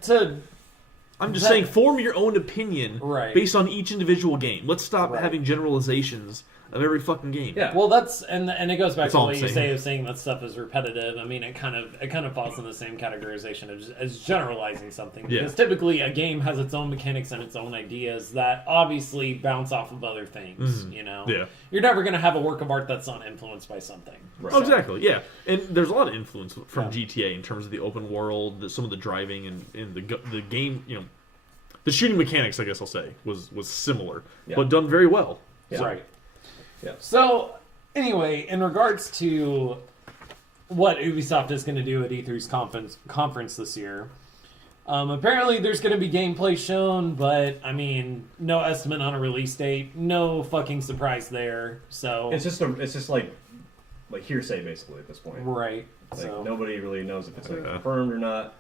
I'm just saying, form your own opinion based on each individual game. Let's stop having generalizations of every fucking game. Yeah. Well, that's and it goes back to what you say of saying that stuff is repetitive. I mean, it kind of falls in the same categorization as generalizing something because typically a game has its own mechanics and its own ideas that obviously bounce off of other things. You know, you're never going to have a work of art that's not influenced by something. Right. Oh, exactly. Yeah, and there's a lot of influence from GTA in terms of the open world, some of the driving, and the game. You know, the shooting mechanics, I guess I'll say, was similar, but done very well. Yeah. Right. Yeah. So, anyway, in regards to what Ubisoft is going to do at E3's conference this year, apparently there's going to be gameplay shown, but I mean, no estimate on a release date, no fucking surprise there. So it's just like hearsay basically at this point, right? Like nobody really knows if it's confirmed or not.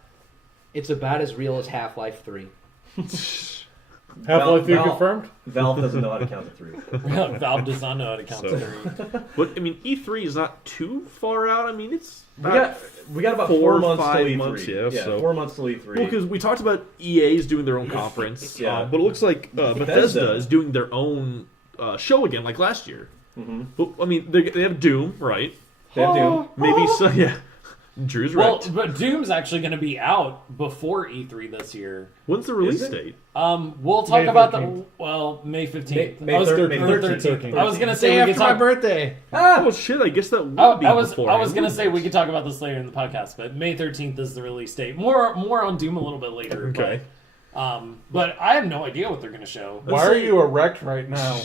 It's about as real as Half-Life 3. Half-Life 3 confirmed? Valve doesn't know how to count to 3. Valve does not know how to count to 3. But I mean, E3 is not too far out. I mean, it's we got about 4 months till E3. So 4 months till E3. Well, because we talked about EA's doing their own conference, Yeah. but it looks like Bethesda is doing their own show again, like last year. Mm-hmm. But I mean, they have Doom, right? They have Doom. Maybe so. Yeah. Drew's right. Well, but Doom's actually going to be out before E3 this year. When's the release date? We'll talk about May 15th. May 13th. I was going to say after my birthday. Oh shit! I guess that would be before. I was going to say we could talk about this later in the podcast, but May 13th is the release date. More on Doom a little bit later. Okay. But I have no idea what they're going to show. Why are you erect right now?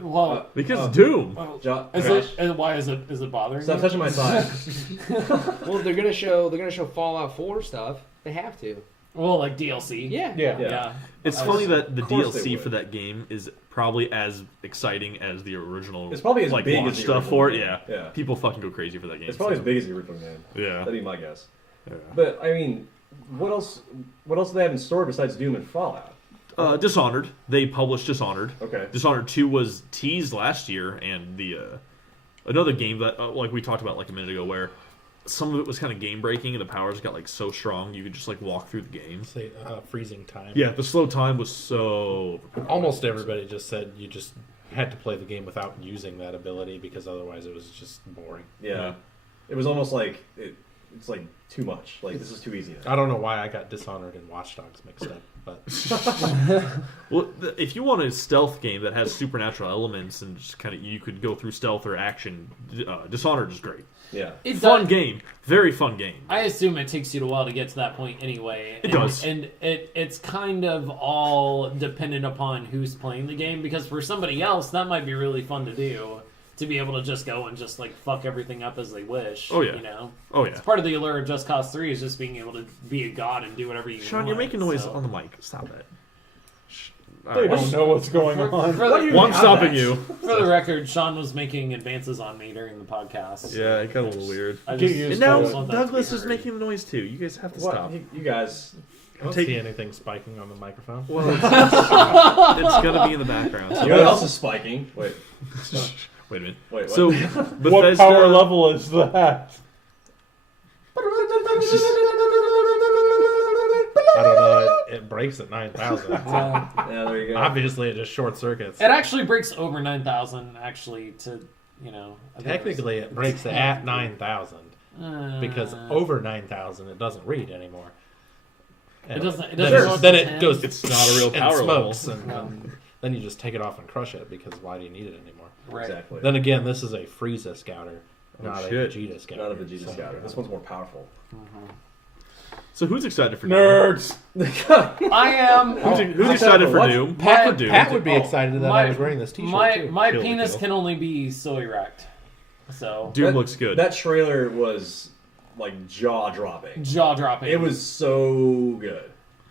Well, because Doom. Why is it bothering? Stop you? touching my side. Well, they're gonna show Fallout 4 stuff. They have to. Well, like DLC. Yeah. It's funny that the DLC for that game is probably as exciting as the original. It's probably as like, big launch as the stuff original for it. game. Yeah, people fucking go crazy for that game. It's probably as big as the original game. Yeah, that'd be my guess. Yeah. But I mean, what else do they have in store besides Doom and Fallout? Dishonored. They published Dishonored. Okay. Dishonored 2 was teased last year, and the another game that like we talked about like a minute ago, where some of it was kind of game breaking, and the powers got like so strong you could just like walk through the game. Say, freezing time. Yeah, the slow time was so. Almost everybody just said you just had to play the game without using that ability because otherwise it was just boring. Yeah. It was almost like it's like too much. Like this is too easy now. I don't know why I got Dishonored and Watch Dogs mixed up, but well, if you want a stealth game that has supernatural elements and just kind of you could go through stealth or action, Dishonored is great. Yeah, fun game, very fun game. I assume it takes you a while to get to that point anyway. It does, and it's kind of all dependent upon who's playing the game. Because for somebody else, that might be really fun to do. To be able to just go and just like fuck everything up as they wish. Oh yeah. You know. Oh yeah. It's part of the allure of Just Cause 3 is just being able to be a god and do whatever you want. Sean, you're making noise on the mic. Stop that. They don't know what's going on. I'm stopping you. For the record, Sean was making advances on me during the podcast. Yeah, it got a little weird. And now Douglas is making the noise too. You guys have to stop. You guys. I don't see anything spiking on the microphone. Well, it's gonna be in the background. So you know what else is spiking? Wait. Wait a minute. Wait, what? So, what power level is that? I don't know. It breaks at 9,000. Yeah, there you go. Obviously, it just short circuits. It actually breaks over 9,000. Actually, technically, it breaks at 9,000 because over 9,000, it doesn't read anymore. It doesn't. Then it goes. It's not a real power level. level. And then you just take it off and crush it because why do you need it anymore? Right. Exactly. Then again, this is a Frieza scouter, not a Vegeta scouter. Not a Vegeta scouter. This one's more powerful. So who's excited for Nerds? I am. Who's excited for Doom? Pat would be excited that I was wearing this T-shirt too. My penis can only be so erect. So Doom looks good. That trailer was like jaw dropping. Jaw dropping. It was so good.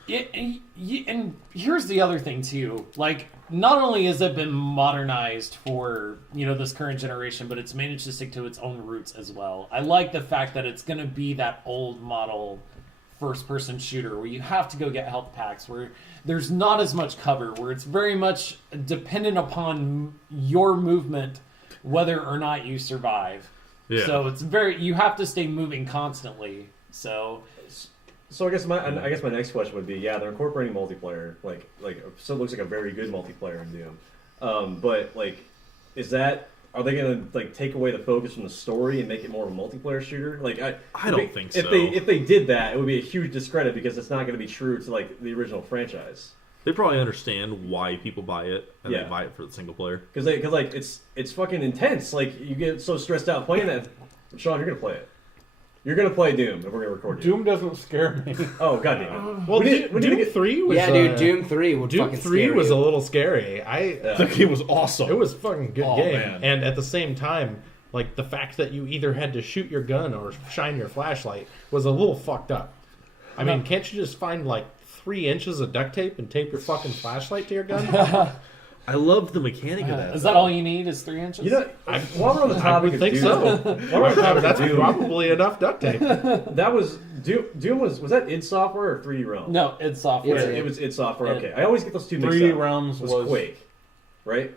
And here's the other thing too. Like, not only has it been modernized for this current generation, but it's managed to stick to its own roots as well. I like the fact that it's going to be that old model first-person shooter where you have to go get health packs, where there's not as much cover, where it's very much dependent upon your movement, whether or not you survive. Yeah. So it's you have to stay moving constantly. So I guess my next question would be, they're incorporating multiplayer, so it looks like a very good multiplayer in Doom. But like, are they gonna like take away the focus from the story and make it more of a multiplayer shooter? Like, I don't think so. If they did that, it would be a huge discredit because it's not going to be true to like the original franchise. They probably understand why people buy it, and they buy it for the single player. Because like it's fucking intense. Like you get so stressed out playing that. Sean, you're gonna play it. You're gonna play Doom, and we're gonna record Doom doesn't scare me. Oh goddamn! Well, Doom 3 was Doom 3 was Doom fucking 3 scary. was a little scary. The game was awesome. It was a fucking good game, man. and at the same time, like the fact that you either had to shoot your gun or shine your flashlight was a little fucked up. I mean, can't you just find like 3 inches of duct tape and tape your fucking flashlight to your gun? I love the mechanic of that. Is that all you need? Is 3 inches? You know, while we're on the topic of think Doom, so. while we're on the topic of That's Doom, probably enough duct tape. that was Doom was that id Software or 3D Realms? No, it's software. It was id Software. Okay, I always get those two mixed 3D up. Realms was was Quake, right?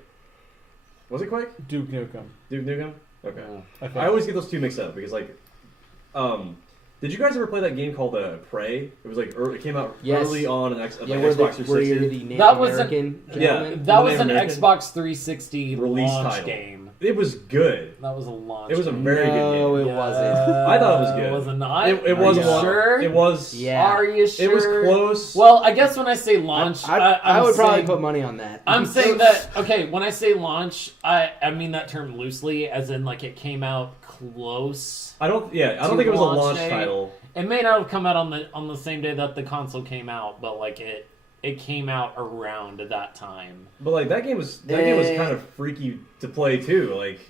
Was it Quake? Duke Nukem. Duke Nukem. Okay. Okay. I always get those two mixed up because did you guys ever play that game called Prey? It was like it came out early on an Xbox 360. That was an Xbox 360 release launch title. game. It was good. That was a launch. It was a very good game. No, it wasn't. I thought it was good. Was it not? It was sure? It was. Yeah. Are you sure? It was close. Well, I guess when I say launch, I would probably put money on that. I'm saying that, okay, when I say launch, I mean that term loosely, as in like it came out close. I don't think it was a launch title. It may not have come out on the same day that the console came out, but like it came out around at that time. But like that game was kind of freaky to play too. Like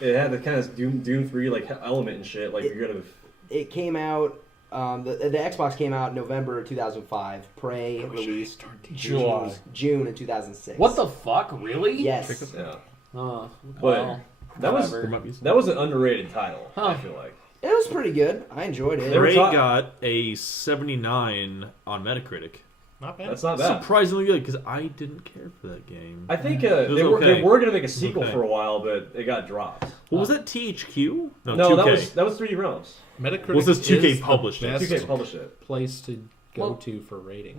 it had the kind of Doom 3 like element and shit. Like you're gonna. It came out. The Xbox came out in November of 2005. Prey released June of 2006. What the fuck? Really? Yes. Yeah. But well, that was an underrated title. I feel like it was pretty good. I enjoyed it. Prey got a 79 on Metacritic. Not bad. That's not bad. Surprisingly good because I didn't care for that game. I think they were going to make a sequel for a while, but it got dropped. What was that? THQ? No, 2K. that was 3D Realms. Metacritic was this 2K is published the it? best 2K published it. Place to go to for ratings.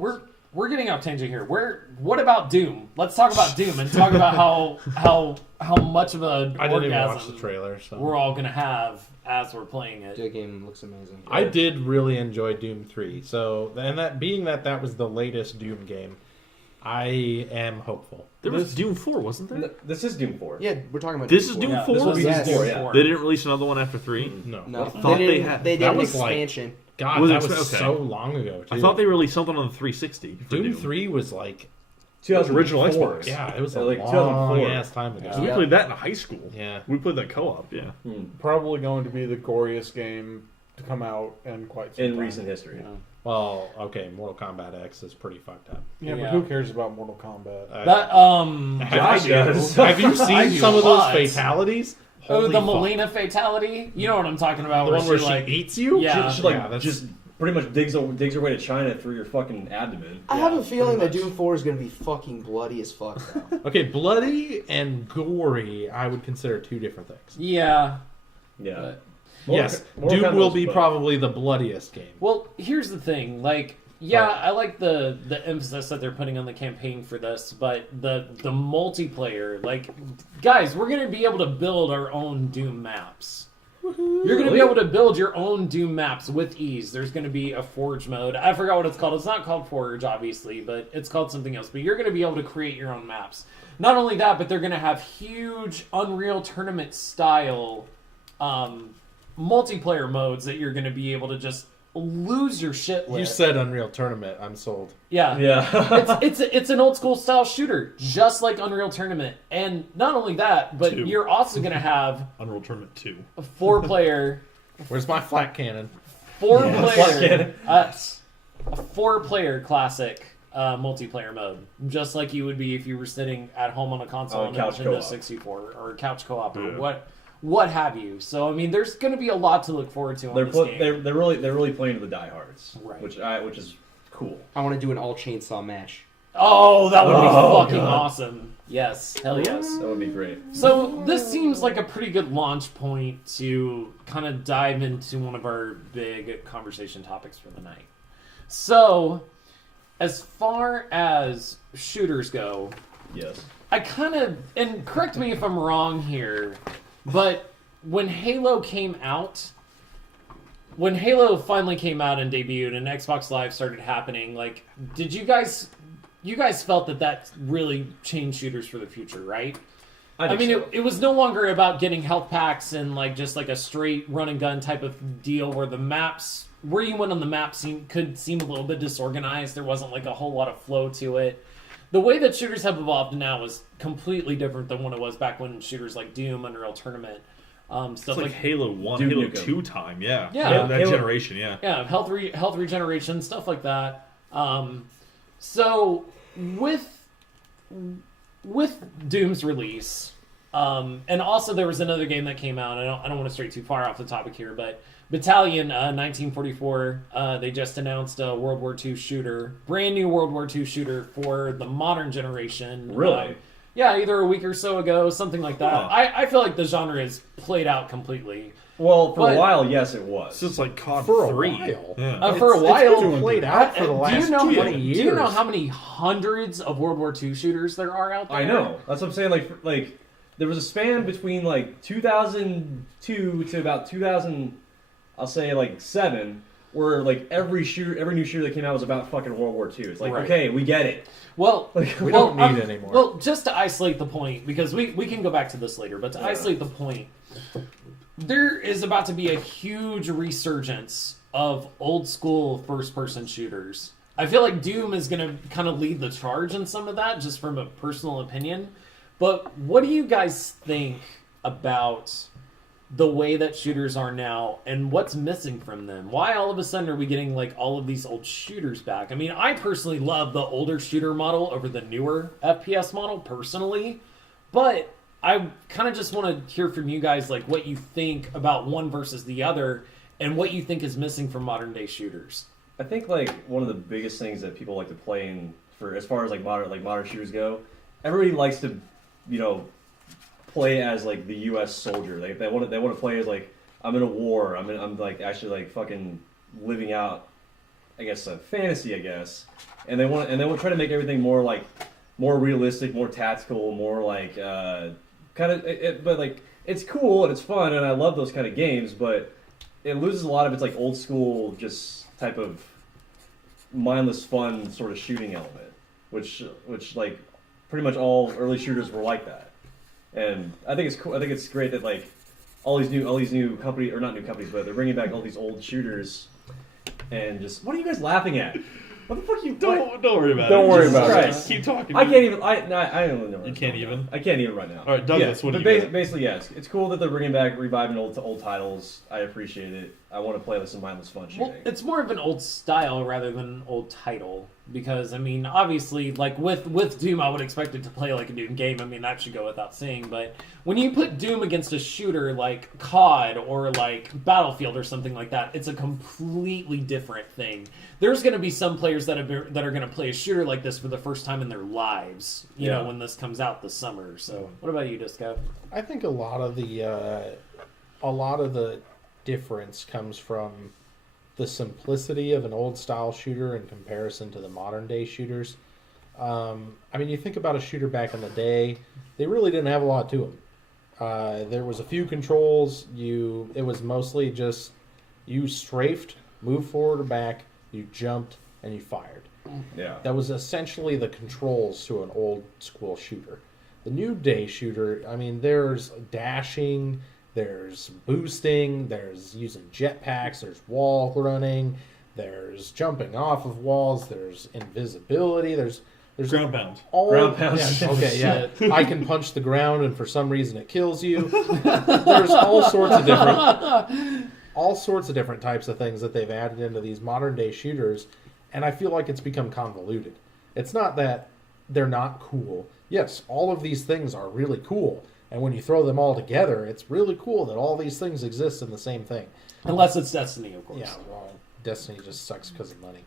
We're getting off tangent here. What about Doom? Let's talk about Doom and talk about how much of a I didn't even watch orgasm the trailer. So we're all gonna have as we're playing it. The game looks amazing. I did really enjoy Doom 3. So, and that being that was the latest Doom game, I am hopeful. There was Doom 4, wasn't there? No, this is Doom 4. Yeah, we're talking about. This is Doom 4. This was Yes. Doom Yeah. 4. They didn't release another one after 3. No, No, I thought they had. They did That an was like- expansion. God, Was that it- was okay. so long ago. Too. I thought they released something on the 360. for Doom 3 was like 2004. Original Xbox. yeah, it was a Like long 2004. ass time ago. So we played that in high school. Yeah. We played that co-op. Yeah. Probably going to be the goriest game to come out in quite some In time. recent history. Well, okay, Mortal Kombat X is pretty fucked up. Yeah, but Yeah. who cares about Mortal Kombat? That Josh does. Have you I seen do some of a those lot. fatalities? Oh, Holy the fuck. Melina fatality. You know what I'm talking about? The one where she she like eats you? Yeah. She like Yeah, that's- just pretty much digs her way to China through your fucking abdomen. I have Yeah, a feeling that pretty Doom 4 is going to be fucking bloody as fuck, though. Okay, bloody and gory, I would consider two different things. Yeah. Yeah. But- Yes, Mortal Doom Kombat will was be fun. probably the bloodiest game. Well, here's the thing. Like, yeah, I like the emphasis that they're putting on the campaign for this, but the multiplayer, like, guys, we're gonna be able to build our own Doom maps. You're gonna be able to build your own Doom maps with ease. There's gonna be a Forge mode. I forgot what it's called. It's not called Forge, obviously, but it's called something else. But you're gonna be able to create your own maps. Not only that, but they're gonna have huge Unreal Tournament style multiplayer modes that you're gonna be able to just lose your shit with. You said Unreal Tournament, I'm sold. Yeah. Yeah. It's an old school style shooter, just like Unreal Tournament. And not only that, but 2. you're also going to have Unreal Tournament 2. a 4-player, Where's my flat cannon? 4-player, a 4-player classic multiplayer mode, just like you would be if you were sitting at home on a console on a couch Nintendo co-op. 64 or couch co-op Yeah. or what have you. So I mean, there's going to be a lot to look forward to on this game. They're really playing to the diehards, Right. which is cool. I want to do an all chainsaw match. Oh, that would be Oh, fucking God. awesome. Yes, hell yes. That would be great. So this seems like a pretty good launch point to kind of dive into one of our big conversation topics for the night. So, as far as shooters go, Yes. I kind of, and correct me if I'm wrong here, but when Halo came out, when Halo finally came out and debuted and Xbox Live started happening, like, did you guys felt that really changed shooters for the future, right? I mean, it was no longer about getting health packs and like just like a straight run and gun type of deal where the maps, where you went on the map could seem a little bit disorganized. There wasn't like a whole lot of flow to it. The way that shooters have evolved now is completely different than when it was back when shooters like Doom, Unreal Tournament, stuff It's like Halo 1, Duke Halo Nukem. 2 time, yeah. Yeah. That generation, yeah. yeah, health regeneration, stuff like that. So with with Doom's release, and also there was another game that came out. I don't want to stray too far off the topic here, but Battalion 1944. They just announced a World War II shooter, brand new World War II shooter for the modern generation. Really? Yeah, either a week or so ago, something like that. Huh. I feel like the genre is played out completely. Well, for a while, yes, it was. Since like COD For a 3. while. Yeah. For a while, It's been played out for the last 20 years. Do you know how many hundreds of World War II shooters there are out there? I know. That's what I'm saying. Like there was a span between like 2002 to about 2000, I'll say like 7, where like every new shooter that came out was about fucking World War II. It's like, okay, we get it. Well, we don't need it anymore. Well, just to isolate the point, because we can go back to this later, but to isolate the point, there is about to be a huge resurgence of old school first-person shooters. I feel like Doom is going to kind of lead the charge in some of that, just from a personal opinion. But what do you guys think about the way that shooters are now and what's missing from them? Why all of a sudden are we getting like all of these old shooters back? I mean, I personally love the older shooter model over the newer FPS model personally, but I kind of just want to hear from you guys like what you think about one versus the other and what you think is missing from modern day shooters. I think like one of the biggest things that people like to play in, for as far as like modern shooters go, everybody likes to, play as like the U.S. soldier. They want to play as like, I'm in a war. I'm like actually like fucking living out, I guess, a fantasy, I guess. And they want to try to make everything more realistic, more tactical, more like kind of. But like it's cool and it's fun and I love those kind of games, but it loses a lot of its like old school just type of mindless fun sort of shooting element, which like pretty much all early shooters were like that. And I think it's cool. I think it's great that like all these new companies, or not new companies, but they're bringing back all these old shooters. And just, what are you guys laughing at? What the fuck you Don't worry about it. Don't worry Jesus about Christ. it. Keep talking. I can't even. I don't know. You can't even. I can't even right now. All right, Douglas. What do but you got? basically, yes, it's cool that they're reviving old titles. I appreciate it. I want to play with some mindless fun shooting. Well, it's more of an old style rather than an old title. Because, I mean, obviously, like, with Doom, I would expect it to play like a Doom game. I mean, that should go without saying. But when you put Doom against a shooter like COD or, like, Battlefield or something like that, it's a completely different thing. There's going to be some players that are going to play a shooter like this for the first time in their lives, you know, when this comes out this summer. So, what about you, Disco? I think a lot of the difference comes from the simplicity of an old style shooter in comparison to the modern day shooters. I mean, you think about a shooter back in the day, they really didn't have a lot to them. There was a few controls. It was mostly just you strafed, moved forward or back, you jumped, and you fired. Yeah. That was essentially the controls to an old school shooter. The new day shooter, I mean, there's dashing, there's boosting, there's using jetpacks, there's wall running, there's jumping off of walls, there's invisibility, there's ground pound. Ground pound. Yeah, okay, yeah. I can punch the ground and for some reason it kills you. There's all sorts of different types of things that they've added into these modern day shooters, and I feel like it's become convoluted. It's not that they're not cool. Yes, all of these things are really cool. And when you throw them all together, it's really cool that all these things exist in the same thing. Unless it's Destiny, of course. Yeah, well, Destiny just sucks because of money.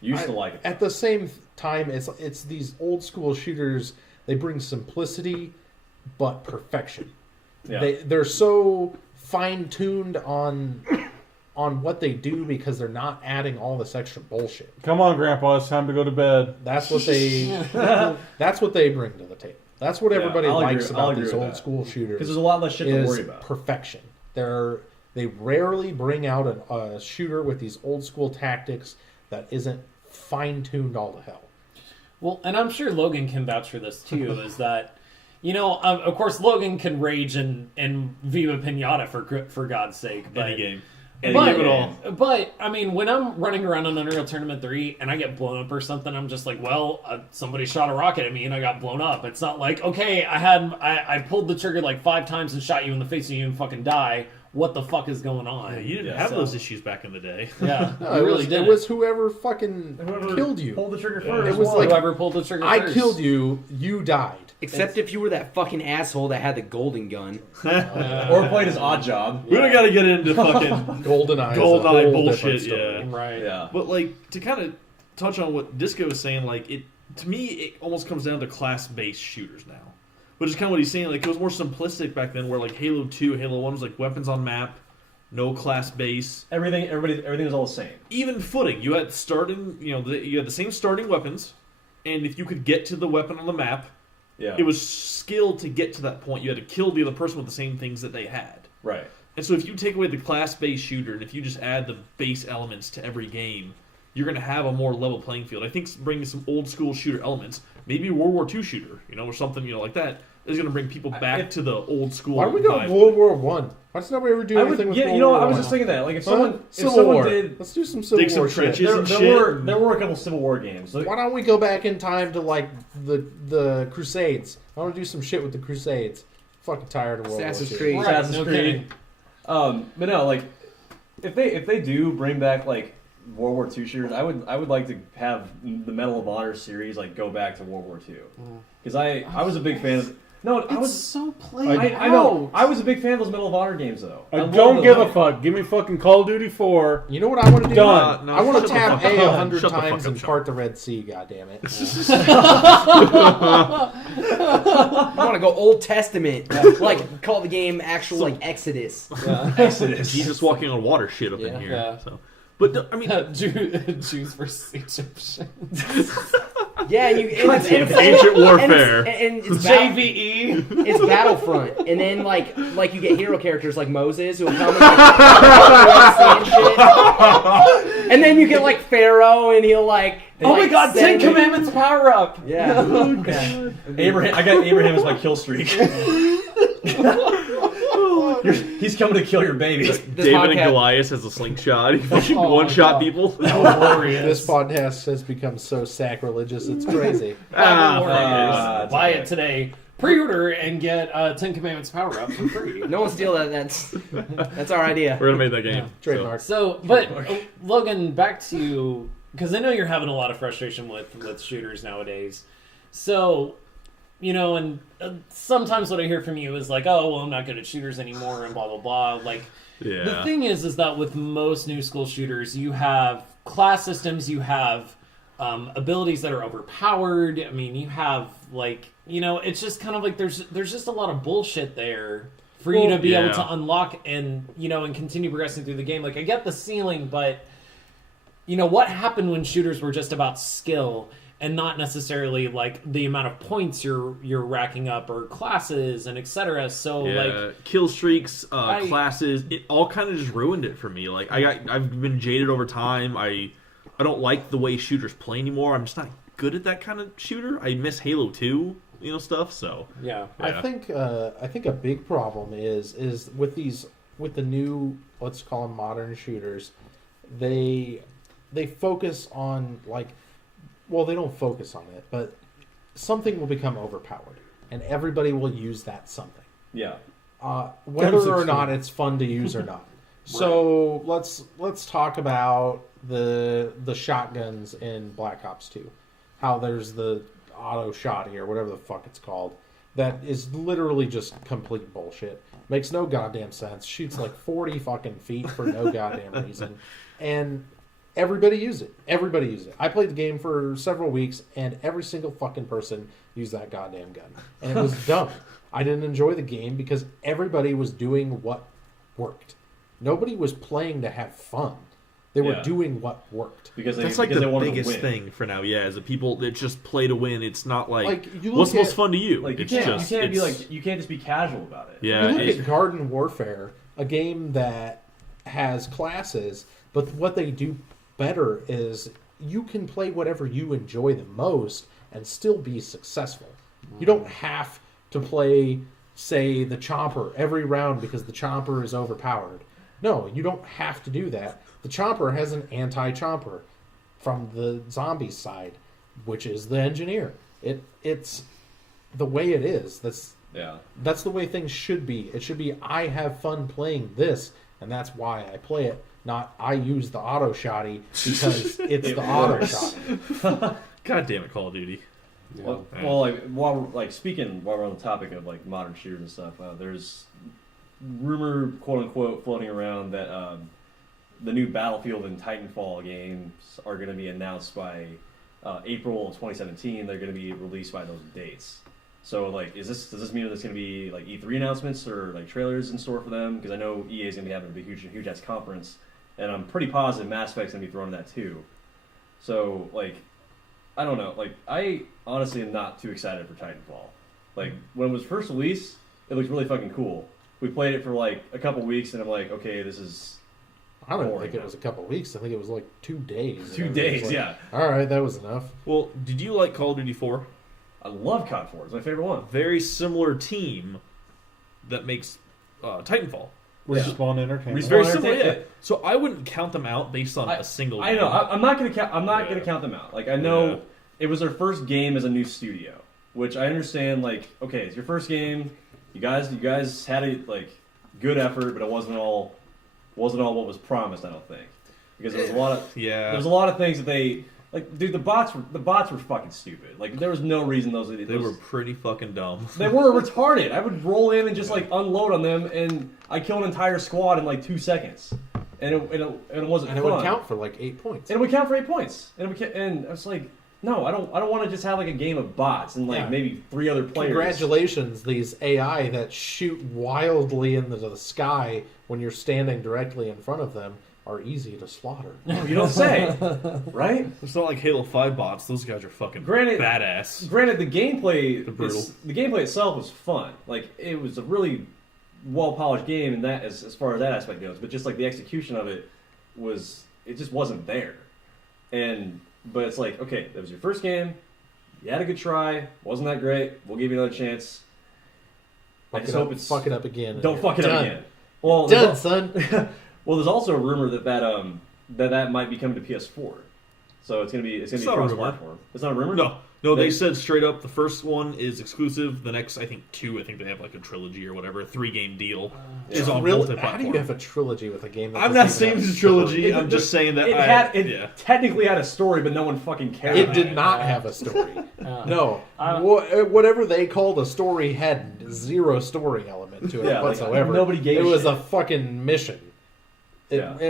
Used to like it. At the same time, it's these old school shooters. They bring simplicity, but perfection. Yeah. They're so fine tuned on what they do because they're not adding all this extra bullshit. Come on, Grandpa, it's time to go to bed. That's what they bring to the table. That's what everybody likes about these old school shooters. Because there's a lot less shit to worry about. Perfection. They rarely bring out a shooter with these old school tactics that isn't fine tuned all to hell. Well, and I'm sure Logan can vouch for this too. Is that, of course, Logan can rage and Viva Pinata for God's sake. But, Any game. But I mean, when I'm running around on Unreal Tournament 3 and I get blown up or something, I'm just like, well, somebody shot a rocket at me and I got blown up. It's not like, okay, I pulled the trigger like 5 times and shot you in the face and you didn't fucking die. what the fuck is going on. Yeah, you didn't have those issues back in the day. Yeah, No, it was whoever fucking killed you. Pulled the trigger first. It was like whoever pulled the trigger I first. killed you, you died. Except if you were that fucking asshole that had the golden gun. Or played his odd job. We don't got to get into fucking GoldenEye bullshit. Yeah, right. Yeah. But like to kind of touch on what Disco was saying, like to me, it almost comes down to class-based shooters now. Which is kind of what he's saying. Like, it was more simplistic back then, where like Halo 2, Halo 1 was like weapons on map, no class base. Everything was all the same. Even footing, you had starting, you had the same starting weapons, and if you could get to the weapon on the map, it was skill to get to that point. You had to kill the other person with the same things that they had. Right. And so if you take away the class-based shooter, and if you just add the base elements to every game, you're going to have a more level playing field. I think bringing some old-school shooter elements, maybe a World War II shooter, or something, like that, is going to bring people back to the old-school. Why don't we go to World War One? Why does nobody ever do anything with World War One? I was just thinking that. Like, if Civil someone War. did... Let's do some Civil War shit. There were a couple Civil War games. Why don't we go back in time to, like, the Crusades? I want to do some shit with the Crusades. Fucking tired of World War II. Assassin's Creed. Right, Assassin's Creed. But no, like, if they do bring back, like, World War II shooters, I would like to have the Medal of Honor series like go back to World War II, because I was a big fan of. No, I was so played. I know. I was a big fan of those Medal of Honor games, though. I don't give a fuck. Give me fucking Call of Duty 4. You know what I want to do? Done. I want to tap A 100 Shut the fuck times up, and Sean. part the Red Sea. Goddammit! I want to go Old Testament, like call the game actual like Exodus. Exodus. Jesus walking on water shit up in here. Yeah. So. But, I mean... Jews versus Egyptians. Yeah, it's ancient warfare. And it's JVE. It's Battlefront, and then like you get hero characters like Moses who will come and like, shit. And then you get like Pharaoh, and he'll like. Oh my God! Ten Commandments power up. Yeah. Oh, God. Abraham. I got Abraham as my kill streak. He's coming to kill your baby. David and Goliath has a slingshot. He fucking one-shot people. This podcast has become so sacrilegious. It's crazy. Buy it today. Pre-order and get 10 Commandments power up for free. No one steal that. That's our idea. We're gonna make that game. Trademark. So, but Logan, back to you, because I know you're having a lot of frustration with shooters nowadays. So, and sometimes what I hear from you is like, oh, well, I'm not good at shooters anymore, and blah, blah, blah. Like, the thing is that with most new school shooters, you have class systems, you have abilities that are overpowered. I mean, you have, like, it's just kind of like there's just a lot of bullshit there for you to be able to unlock and, and continue progressing through the game. Like, I get the ceiling, but, what happened when shooters were just about skill and not necessarily like the amount of points you're racking up or classes and etc. So like kill streaks, classes, it all kind of just ruined it for me. Like I've been jaded over time. I don't like the way shooters play anymore. I'm just not good at that kind of shooter. I miss Halo 2, stuff. So yeah. I think a big problem is with the new, let's call them modern shooters. They focus on like. Well, they don't focus on it, but something will become overpowered, and everybody will use that something. Yeah. Whether or not it's fun to use or not. So let's talk about the shotguns in Black Ops 2. How there's the auto shot here, whatever the fuck it's called, that is literally just complete bullshit. Makes no goddamn sense. Shoots like 40 fucking feet for no goddamn reason, and everybody used it. Everybody used it. I played the game for several weeks, and every single fucking person used that goddamn gun. And it was dumb. I didn't enjoy the game because everybody was doing what worked. Nobody was playing to have fun. They were doing what worked. That's like the biggest thing for now. Yeah, is that people that just play to win. It's not like what's most fun to you. Like it's you can't just be casual about it. Yeah, you look at Garden Warfare, a game that has classes, but what they do better is you can play whatever you enjoy the most and still be successful. You don't have to play, say, the Chomper every round because the Chomper is overpowered. No, you don't have to do that. The Chomper has an anti-Chomper from the zombie side, which is the engineer. It's the way it is. Yeah. That's the way things should be. It should be, I have fun playing this, and that's why I play it. Not, I use the auto shotty because it's the auto shotty. God damn it, Call of Duty. Yeah. Well, like while we're on the topic of like modern shooters and stuff, there's rumor, quote unquote, floating around that the new Battlefield and Titanfall games are going to be announced by April of 2017. They're going to be released by those dates. So, like, does this mean there's going to be like E3 announcements or like trailers in store for them? Because I know EA is going to be having a huge ass conference, and I'm pretty positive Mass Effect's going to be thrown in that too. So, like, I don't know. Like, I honestly am not too excited for Titanfall. Like, when it was first released, it looked really fucking cool. We played it for like a couple weeks, and I'm like, okay, this is. I don't think it was a couple weeks. I think it was like 2 days. 2 days, like, yeah. All right, that was enough. Well, did you like Call of Duty 4? I love COD 4. It's my favorite one. Very similar team that makes Titanfall. Respawn Entertainment. Very similar, yeah. So I wouldn't count them out based on a single game. I know. I'm not going to count. I'm not going to count them out. Like, I know it was their first game as a new studio, which I understand. Like, okay, it's your first game. You guys had a like good effort, but it wasn't all what was promised. I don't think, because there was a lot of there was a lot of things that they. Like, dude, the bots were fucking stupid. Like, there was no reason they were pretty fucking dumb. They were retarded. I would roll in and just like unload on them, and I kill an entire squad in like 2 seconds, and it wasn't. And it fun. would count for like 8 points. And it would count for 8 points, and I was like, no, I don't want to just have like a game of bots and like maybe 3 other players. Congratulations, these AI that shoot wildly into the sky when you're standing directly in front of them. Are easy to slaughter. No, you don't say, right? It's not like Halo 5 bots. Those guys are fucking badass. Granted, the gameplay itself was fun. Like, it was a really well polished game, and that as far as that aspect goes. But just like the execution of it just wasn't there. But it's like, okay, that was your first game. You had a good try. Wasn't that great? We'll give you another chance. I just hope it's fuck it up again. Don't fuck it up again. Well, done, son. Well, there's also a rumor that might be coming to PS4, so it's gonna be cross-platform. It's not a rumor. No, they said straight up the first one is exclusive. The next, I think 2. I think they have like a trilogy or whatever, a 3-game deal is on multi-platform. How do you have a trilogy with a game? That I'm not saying it's a trilogy. I'm just saying that it technically had a story, but no one fucking cared. It did not have a story. No, whatever they called a story had 0 story element to it whatsoever. Like, nobody gave. It was a fucking mission. And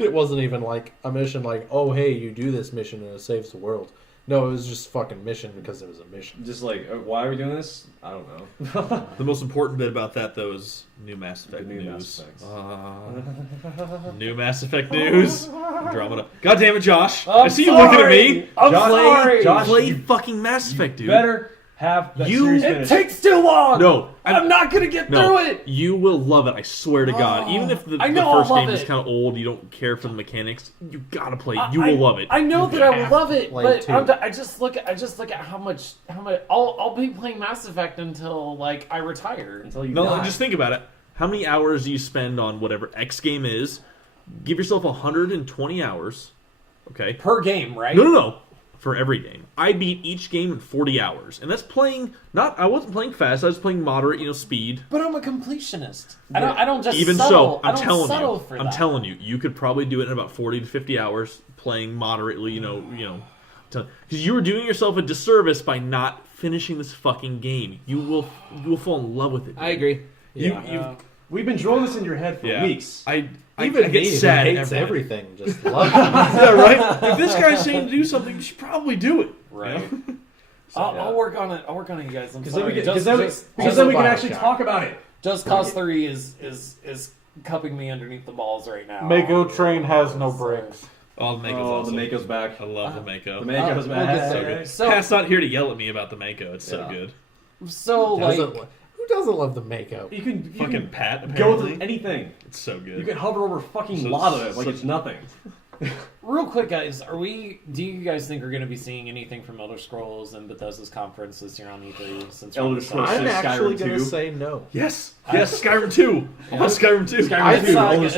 it wasn't even like a mission like, oh, hey, you do this mission and it saves the world. No, it was just fucking mission because it was a mission. Just like, why are we doing this? I don't know. The most important bit about that, though, is new Mass Effect news. New Mass Effect news. Andromeda. God damn it, Josh. I see you looking at me. I'm sorry. Josh, play fucking Mass Effect, dude. Better have that series finished. It takes too long. No. I'm not going to get through it. You will love it, I swear to God. Even if the first game is kind of old, you don't care for the mechanics, you gotta play it. You will love it. I know that I will love it, but I just look at how much I'll be playing Mass Effect until like I retire. Until you die. Just think about it. How many hours do you spend on whatever X game is? Give yourself 120 hours. Okay. Per game, right? No. For every game. I beat each game in 40 hours. And that's playing, I wasn't playing fast, I was playing moderate, speed. But I'm a completionist. I don't just Even settle. So, I'm telling you, you could probably do it in about 40 to 50 hours playing moderately, because you were doing yourself a disservice by not finishing this fucking game. You will fall in love with it. I agree. We've been drilling this in your head for weeks. I get sad. Hates everything. Just love it. Yeah, right. If this guy's saying to do something, you should probably do it. Right. I'll work on it. You guys. Because then we can actually talk about it. Just Cause 3 is cupping me underneath the balls right now. Mako Train has no brakes. Oh, the Mako's awesome. The Mako's back. I love the Mako. The Mako's back. So good. Pat's not here to yell at me about the Mako. It's so good. So who doesn't love the Mako? You can fucking Pat. Go through anything. It's so good. You can hover over fucking lava like it's nothing. real quick, guys, do you guys think we're going to be seeing anything from Elder Scrolls and Bethesda's conference this year on E3? Since Elder Scrolls I'm 6, actually Skyrim going to 2. say no. Yes, Skyrim 2. I want Skyrim 2. It's not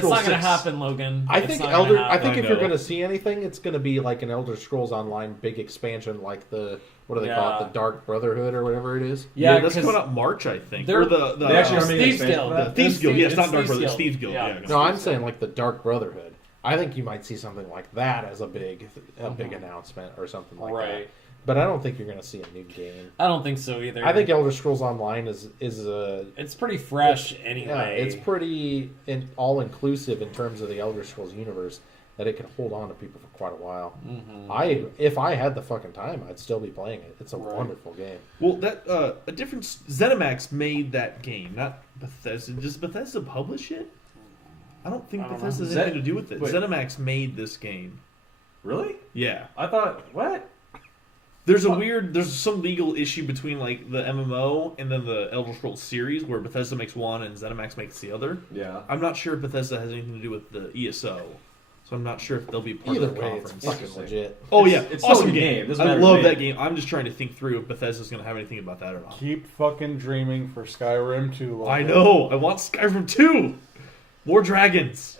going to happen, Logan. I think if you're know. going to see anything, it's going to be like an Elder Scrolls Online big expansion, like the what do they call it, the Dark Brotherhood or whatever it is. Yeah, that's coming up March, I think. They're- Or the They actually are making Thieves an expansion Guild. for that? Thieves Guild. Yeah, it's not It's Dark Thieves Brotherhood. It's Guild. Thieves Guild. Yeah. Yeah. No, I'm saying like the Dark Brotherhood. I think you might see something like that as a big announcement or something like that. Right. But I don't think you're going to see a new game. I don't think so either. I think Elder Scrolls Online is a it's pretty fresh anyway. yeah, it's pretty all inclusive in terms of the Elder Scrolls universe that it can hold on to people for quite a while. Mm-hmm. If I had the fucking time, I'd still be playing it. It's a wonderful game. Well, that a different ZeniMax made that game, not Bethesda. Does Bethesda publish it? I don't think Bethesda has anything to do with it. Wait. ZeniMax made this game. Really? Yeah. I thought, what? There's some legal issue between like the MMO and then the Elder Scrolls series where Bethesda makes one and ZeniMax makes the other. Yeah. I'm not sure if Bethesda has anything to do with the ESO, so I'm not sure if they'll be part Either of the way, it's conference. fucking legit. Oh yeah, It's awesome still a good game. game. Doesn't I matter to love me. that game. I'm just trying to think through if Bethesda's going to have anything about that or not. Keep fucking dreaming for Skyrim 2. I know. I want Skyrim 2. More dragons.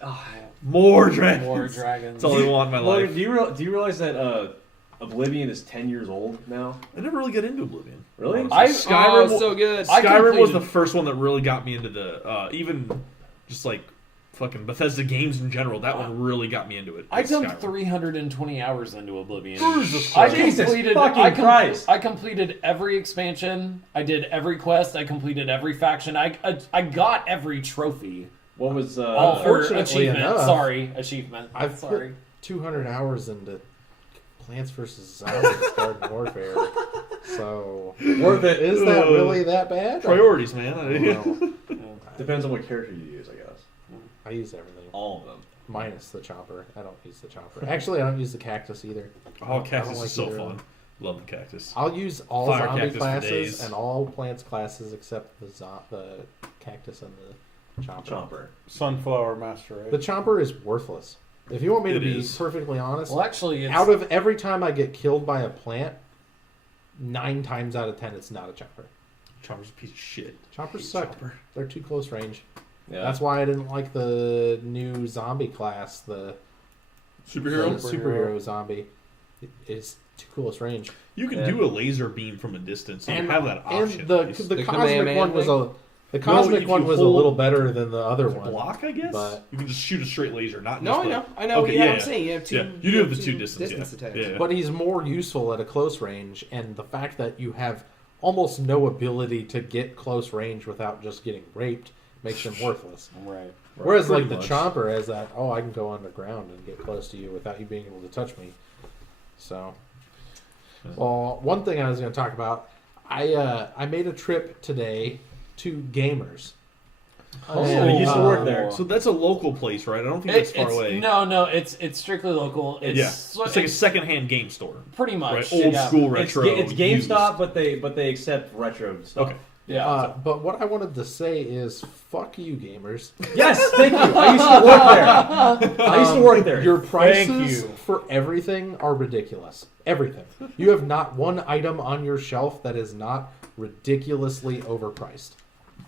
More dragons. More dragons. That's all I want in my Logan, life. do you realize that Oblivion is 10 years old now? I never really got into Oblivion. Really? Skyrim, so good. Skyrim was the first one that really got me into the even just like fucking Bethesda games in general. That one really got me into it. I dumped Skyrim. 320 hours into Oblivion. Jesus I Christ. completed, fucking Christ. I completed every expansion. I did every quest. I completed every faction. I got every trophy. What was Unfortunately achievement. enough, Sorry, achievement. I've Sorry. put 200 hours into Plants vs. Zombies Garden Warfare. So, worth it? is that really that bad? Priorities, man. I don't know. Depends on what character you use, I guess. I use everything. All of them. Minus the chopper. I don't use the chopper. Actually, I don't use the cactus either. Oh, I cactus don't like is so either of fun. them. Love the cactus. I'll use all Fire zombie cactus for classes days. and all plants classes except the cactus and the chopper. Sunflower Master Race. The chopper is worthless. If you want me to be perfectly honest, Well, actually, it's... out of every time I get killed by a plant, 9 times out of 10 it's not a chopper. Chopper's a piece of shit. Choppers suck. Chopper. They're too close range. Yeah. That's why I didn't like the new zombie class, the superhero zombie. It's too close range. You can do a laser beam from a distance. You have that option. And the cosmic one was a little better than the other one. Block, I guess. But you can just shoot a straight laser, not. No, just I know. Okay, Yeah, I'm saying you have two. Yeah. You do have the two distance attacks. Yeah. But he's more useful at a close range, and the fact that you have almost no ability to get close range without just getting raped makes him worthless. Right. Whereas Pretty like the much. chopper has that, I can go underground and get close to you without you being able to touch me. So, well, one thing I was going to talk about, I made a trip today to Gamers. You used to work there. So that's a local place, right? I don't think that's far away. No, it's strictly local. It's like a secondhand game store. Pretty much. Right? Old school retro. It's GameStop, but they accept retro stuff. Okay. Yeah. But what I wanted to say is, fuck you, Gamers. Yes, thank you. I used to work there. I used to work there. Your prices for everything are ridiculous. Everything. You have not one item on your shelf that is not ridiculously overpriced.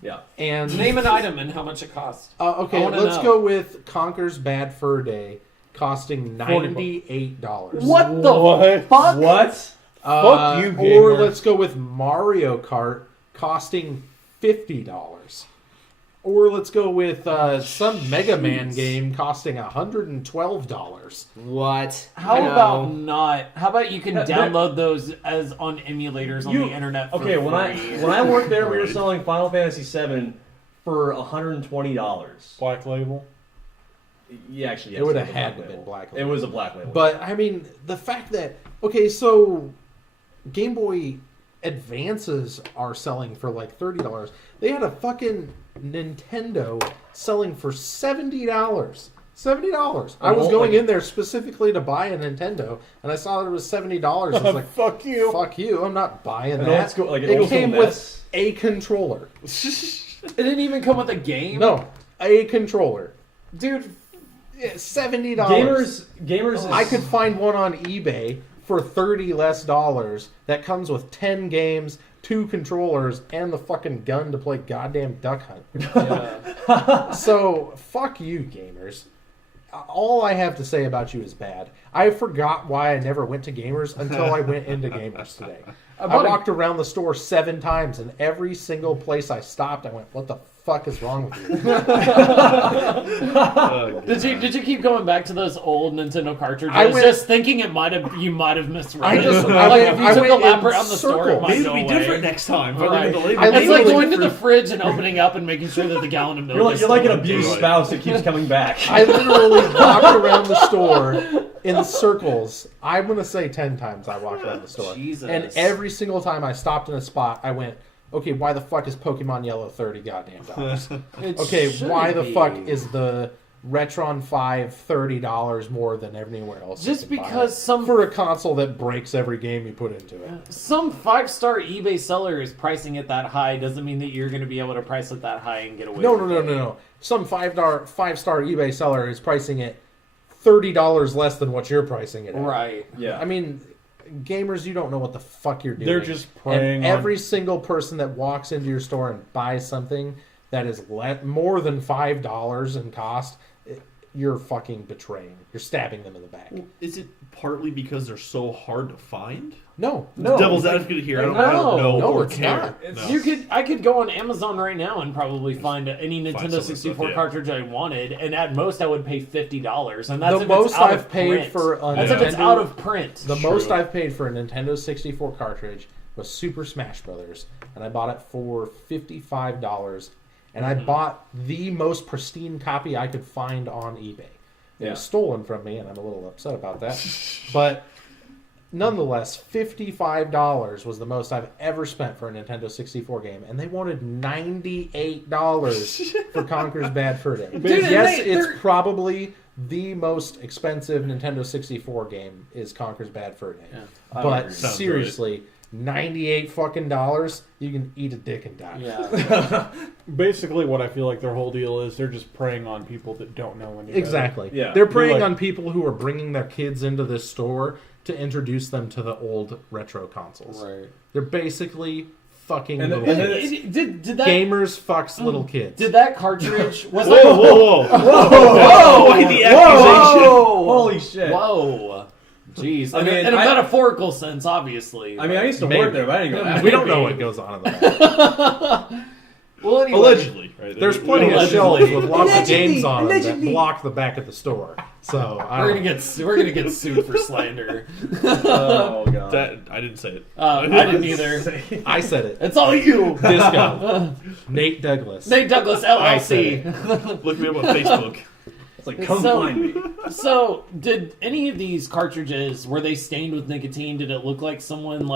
Yeah. And name an item and how much it costs. Okay, let's go with Conker's Bad Fur Day, costing $98. What the fuck? What? Fuck you, Or gamer. let's go with Mario Kart, costing $50. Or let's go with some Mega Man game costing $112. What? How about you can download those as on emulators on the internet for Okay, free. when I worked there, we were selling Final Fantasy VII for $120. Black Label? Yeah, actually, yes. It would have had to have been Black Label. It was a Black Label. But, I mean, the fact that... Okay, so Game Boy Advances are selling for like $30. They had a fucking Nintendo selling for $70. $70. I was going in there specifically to buy a Nintendo, and I saw that it was $70. I was like, "Fuck you! Fuck you! I'm not buying that." It came with a controller. It didn't even come with a game. No, a controller. Dude, $70. Gamers. I could find one on eBay for $30 less that comes with 10 games, 2 controllers, and the fucking gun to play goddamn Duck Hunt. Yeah. So fuck you, gamers. All I have to say about you is bad. I forgot why I never went to Gamers until I went into Gamers today. I walked around the store 7 times, and every single place I stopped, I went, "What the fuck is wrong with you?" Did you keep going back to those old Nintendo cartridges? Just thinking you might have misread. If you took a lap around the store, it might go away. Maybe different next time. Right. It's like going to the fridge and opening up and making sure that the gallon of milk. You're like an abused spouse that keeps coming back. I literally walked around the store in circles. I'm going to say 10 times I walked around the store. Jesus. And every single time I stopped in a spot, I went, okay, why the fuck is Pokemon Yellow $30 goddamn dollars? Okay, why the fuck is the Retron 5 $30 more than anywhere else? Just because for a console that breaks every game you put into it. Some 5-star eBay seller is pricing it that high doesn't mean that you're going to be able to price it that high and get away with it. No. Some 5-star eBay seller is pricing it $30 less than what you're pricing it at. Right. Yeah. I mean, gamers, you don't know what the fuck you're doing. They're just preying and every single person that walks into your store and buys something that is more than $5 in cost, you're fucking betraying. You're stabbing them in the back. Is it partly because they're so hard to find? No. Devil's advocate here. I don't know or care. I could go on Amazon right now and probably find any Nintendo 64 cartridge I wanted, and at most I would pay $50, and that's the most I've paid for a Nintendo. That's if it's out of print. The most I've paid for a Nintendo 64 cartridge was Super Smash Brothers, and I bought it for $55. And I bought the most pristine copy I could find on eBay. It was stolen from me, and I'm a little upset about that. But nonetheless, $55 was the most I've ever spent for a Nintendo 64 game. And they wanted $98 for Conker's Bad Fur Day. Dude, yes, it's probably the most expensive Nintendo 64 game is Conker's Bad Fur Day. Yeah. But seriously... $98 fucking dollars, you can eat a dick and die. Yeah. Basically, what I feel like their whole deal is, they're just preying on people that don't know any better. Exactly. Yeah. They're preying on people who are bringing their kids into this store to introduce them to the old retro consoles. Right. They're basically fucking did that gamers fucks little kids. Did that cartridge was whoa! The accusation! Holy shit! Whoa! Jeez, I mean, in a metaphorical sense, obviously. I mean, I used to work there, but I didn't go. We don't know what goes on in the back. Well, anyway, allegedly, right? There's plenty of shelves with lots of games on them that block the back of the store. So we're gonna get sued for slander. Oh god, I didn't say it. I didn't either. I said it. It's all you, Disco. Nate Douglas. Nate Douglas LLC. Look me up on Facebook. Like, come find me. So, did any of these cartridges, were they stained with nicotine? Did it look like someone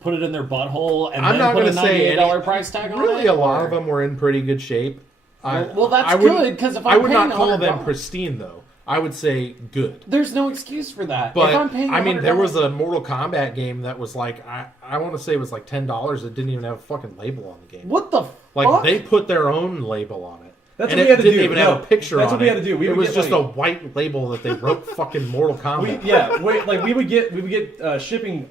put it in their butthole and then put a $98 price tag on it? Really, a lot of them were in pretty good shape. Well, that's good, because if I would not paying call them $100 pristine, though. I would say good. There's no excuse for that. But, if I'm paying $100, there was a Mortal Kombat game that was I want to say it was $10. It didn't even have a fucking label on the game. What the fuck? They put their own label on it. That's and what we had to do. Didn't even have a picture on it. That's what we had to do. It was just a white label that they wrote fucking Mortal Kombat. We would get shipping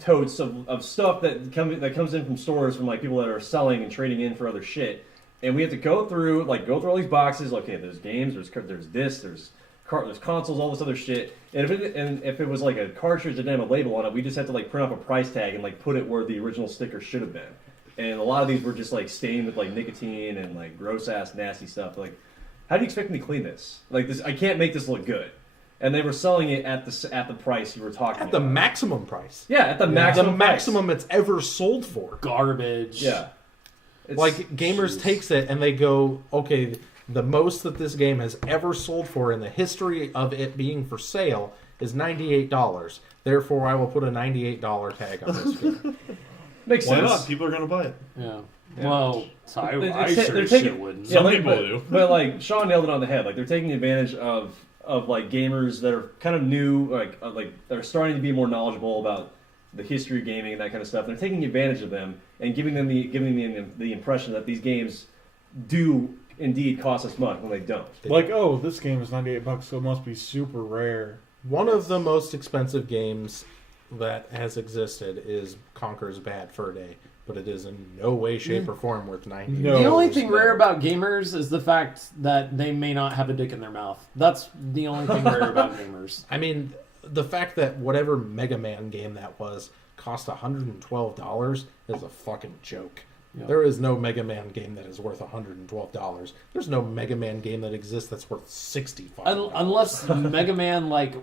totes of stuff that comes in from stores from people that are selling and trading in for other shit, and we had to go through all these boxes. Okay, there's games, there's discs, there's consoles, all this other shit. And if it was a cartridge that didn't have a label on it, we just had to print off a price tag and put it where the original sticker should have been. And a lot of these were just stained with nicotine and gross ass nasty stuff. How do you expect me to clean this? This, I can't make this look good. And they were selling it at the price you were talking about. At the maximum price. Yeah, at the maximum. The maximum it's ever sold for. Garbage. Yeah. Gamers takes it and they go, okay, the most that this game has ever sold for in the history of it being for sale is $98. Therefore, I will put a $98 tag on this game. Makes sense. Why not? People are going to buy it. Yeah. Well, I sure shit wouldn't. Some people do. But Sean nailed it on the head. They're taking advantage of gamers that are kind of new, that are starting to be more knowledgeable about the history of gaming and that kind of stuff. They're taking advantage of them and giving them the impression that these games do indeed cost as much when they don't. Like, oh, this game is $98, so it must be super rare. One of the most expensive games that has existed is Conker's Bad Fur Day, but it is in no way, shape, or form worth $90. No. The only thing rare about gamers is the fact that they may not have a dick in their mouth. That's the only thing rare about gamers. I mean, the fact that whatever Mega Man game that was cost $112 is a fucking joke. Yeah. There is no Mega Man game that is worth $112. There's no Mega Man game that exists that's worth $65. Unless Mega Man, like,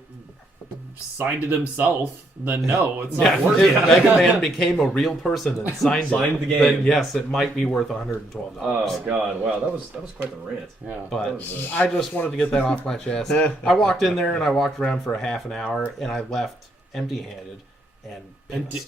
signed it himself, then no, it's not worth If it. Mega Man became a real person and signed the game, then yes, it might be worth $112. Oh god, wow, that was quite the rant. Yeah, but I just wanted to get that off my chest. I walked in there and I walked around for a half an hour and I left empty-handed and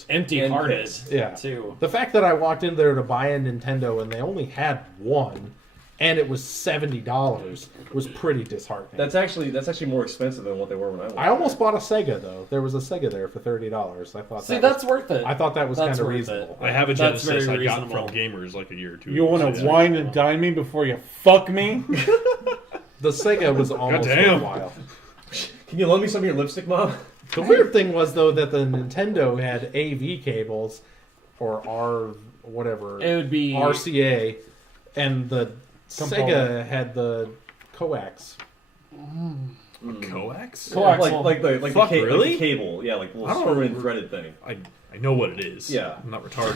empty-hearted. Yeah, too. The fact that I walked in there to buy a Nintendo and they only had one, and it was $70 was pretty disheartening. That's actually more expensive than what they were when I went. I almost bought a Sega though. There was a Sega there for $30. I thought. See, that's worth it. I thought that was That's kind of worth reasonable. I have a That's Genesis very I got reasonable. from Gamers like a year or two You ago. want to wine and dine me before you fuck me? The Sega was almost Goddamn. worthwhile. Can you loan me some of your lipstick, Mom? The weird thing was though that the Nintendo had AV cables, or R whatever. It would be RCA, and the Component. Sega had the coax. Coax? Coax. Like the Fuck, really? like the cable, yeah, like the I little don't sperm know. threaded thing. I know what it is. Yeah. I'm not retarded.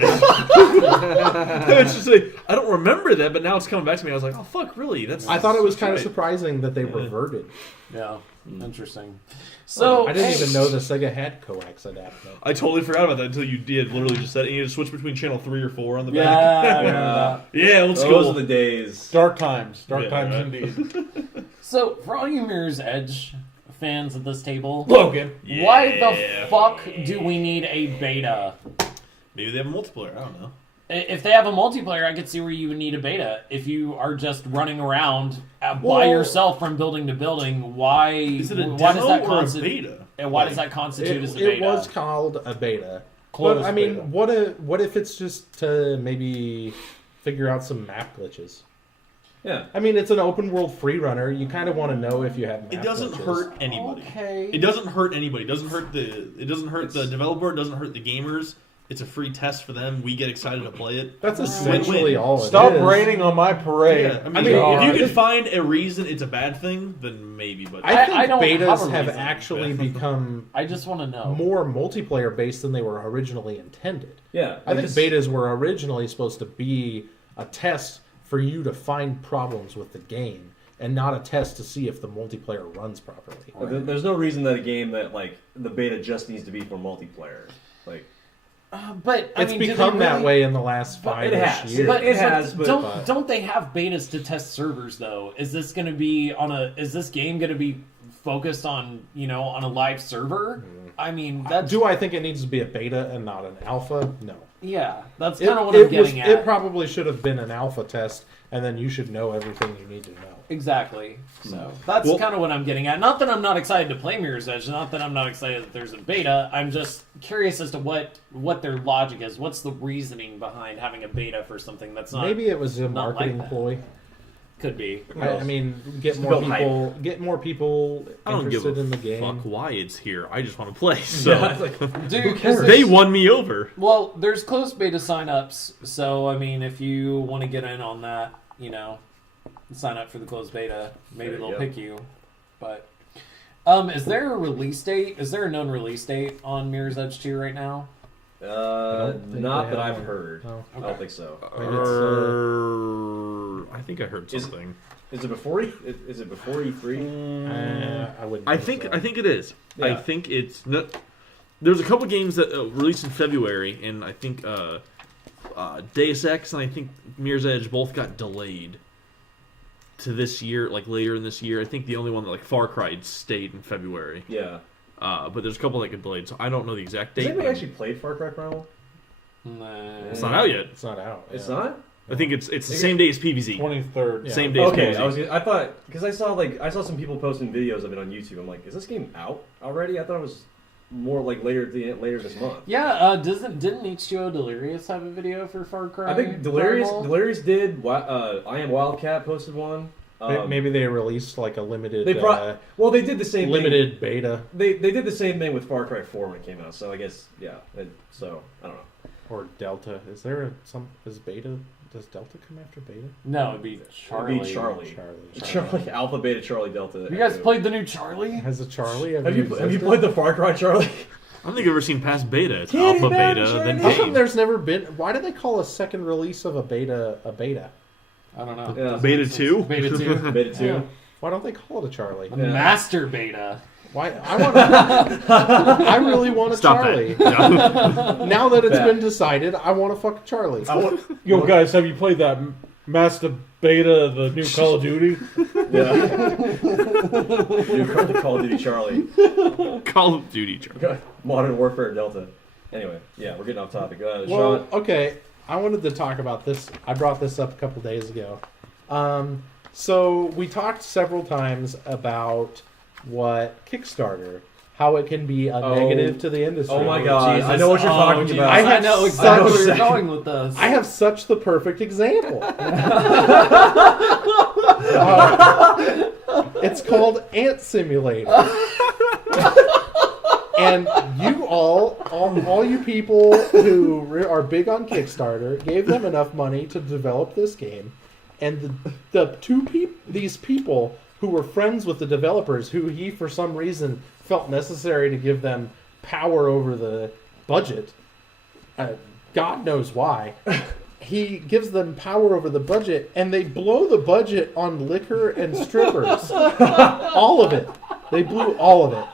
It's just like, I don't remember that, but now it's coming back to me. I was like, oh, fuck, really? I thought it was kind of right. surprising that they reverted. Yeah, interesting. So I didn't even know the Sega had coax adapter. I totally forgot about that until you did. Literally just said it. And you had to switch between channel 3 or 4 on the Yeah, back. I remember that. Yeah, let's Those go. are the days. Dark times. Dark Yeah, times right. indeed. So for all you Mirror's Edge fans at this table, Logan. why the fuck do we need a beta? Maybe they have a multiplayer. I don't know. If they have a multiplayer, I could see where you would need a beta. If you are just running around by Well, yourself from building to building, why? Is it a why does that demo or a constitute? beta? And why does that constitute as a beta? It was called a beta. Closed But I mean, beta. what if it's just to maybe figure out some map glitches? Yeah. I mean, it's an open world free runner. You kind of want to know if you have map It doesn't glitches. hurt anybody. Okay. It doesn't hurt anybody. It doesn't hurt the developer. It doesn't hurt the gamers. It's a free test for them. We get excited to play it. That's Win-win. essentially all it Stop is. raining on my parade. Yeah, I mean, God. if you can find a reason it's a bad thing, then maybe. But I think I don't have betas a have reason. actually become I just want to know. more multiplayer based than they were originally intended. Yeah. I think betas were originally supposed to be a test for you to find problems with the game, and not a test to see if the multiplayer runs properly. There's no reason that a game that like the beta just needs to be for multiplayer. Like But I It's mean, do they become that really- way in the last 5 it has. years. But It has, but- don't they have betas to test servers though? Is this going to be is this game going to be focused on on a live server? I mean, that's Do I think it needs to be a beta and not an alpha? No. yeah, that's kind of what I'm getting at. It probably should have been an alpha test, and then you should know everything you need to know. Exactly. So that's kind of what I'm getting at. Not that I'm not excited to play Mirror's Edge. Not that I'm not excited that there's a beta. I'm just curious as to what their logic is. What's the reasoning behind having a beta for something that's not? Maybe it was a not marketing like that. ploy. Could be. I mean, get To more build people, get more people I don't give interested a in the game. fuck why it's here. I just want to play. So Dude, they won me over. Well, there's closed beta signups, so I mean, if you want to get in on that, sign up for the closed beta. Maybe There you they'll go. pick you. But is there a release date? Is there a known release date on Mirror's Edge 2 right now? don't think not they that have I've one. heard. No. I don't think so. I think I heard Is- something. Is it before Is it before E3? I wouldn't. I think it is. I Yeah. think it's. There's a couple games that released in February, and I think Deus Ex and I think Mirror's Edge both got delayed to this year, like later in this year. I think the only one that like Far Cry stayed in February. Yeah. But there's a couple that get delayed, so I don't know the exact Has date. anybody actually played Far Cry Primal? It's not out yet. It's not out. It's yeah. not. I think it's the same day as PvZ. 23rd. Yeah. Same day as Okay, PvZ. I thought because I saw some people posting videos of it on YouTube. I'm like, is this game out already? I thought it was more like later this month. Yeah, didn't H2O Delirious have a video for Far Cry? I think Delirious did. I Am Wildcat posted one. Maybe they released like a limited. They did the same limited beta. They did the same thing with Far Cry 4 when it came out. So I guess so I don't know. Or Delta. Is there is beta? Does Delta come after beta? No, it'd be Charlie. It'd be Charlie. Alpha, Beta, Charlie, Delta. You guys played the new Charlie? Has a Charlie? Have you played the Far Cry Charlie? I don't think I've ever seen past beta. It's alpha, beta, then How come game. there's never been? Why do they call a second release of a beta a beta? I don't know. Yeah. Beta 2? Beta 2. Beta 2. Yeah. Why don't they call it a Charlie? Master beta. Why? I really want a Stop Charlie. That. Now that it's been decided, I want to fuck a Charlie. Yo, guys, have you played that Master Beta, the new Call of Duty? Yeah. New Call of Duty Charlie. Call of Duty Charlie. Modern Warfare Delta. Anyway, yeah, we're getting off topic. Well, Sean. okay. I wanted to talk about this. I brought this up a couple days ago. So we talked several times about what Kickstarter, how it can be a negative to the industry. Oh my god, Jesus. I know what you're talking about. I know exactly where you're going with this. I have such the perfect example. It's called Ant Simulator. And you all you people who are big on Kickstarter, gave them enough money to develop this game, and these people who were friends with the developers, who he for some reason felt necessary to give them power over the budget, God knows why. He gives them power over the budget, and they blow the budget on liquor and strippers. All of it. They blew all of it.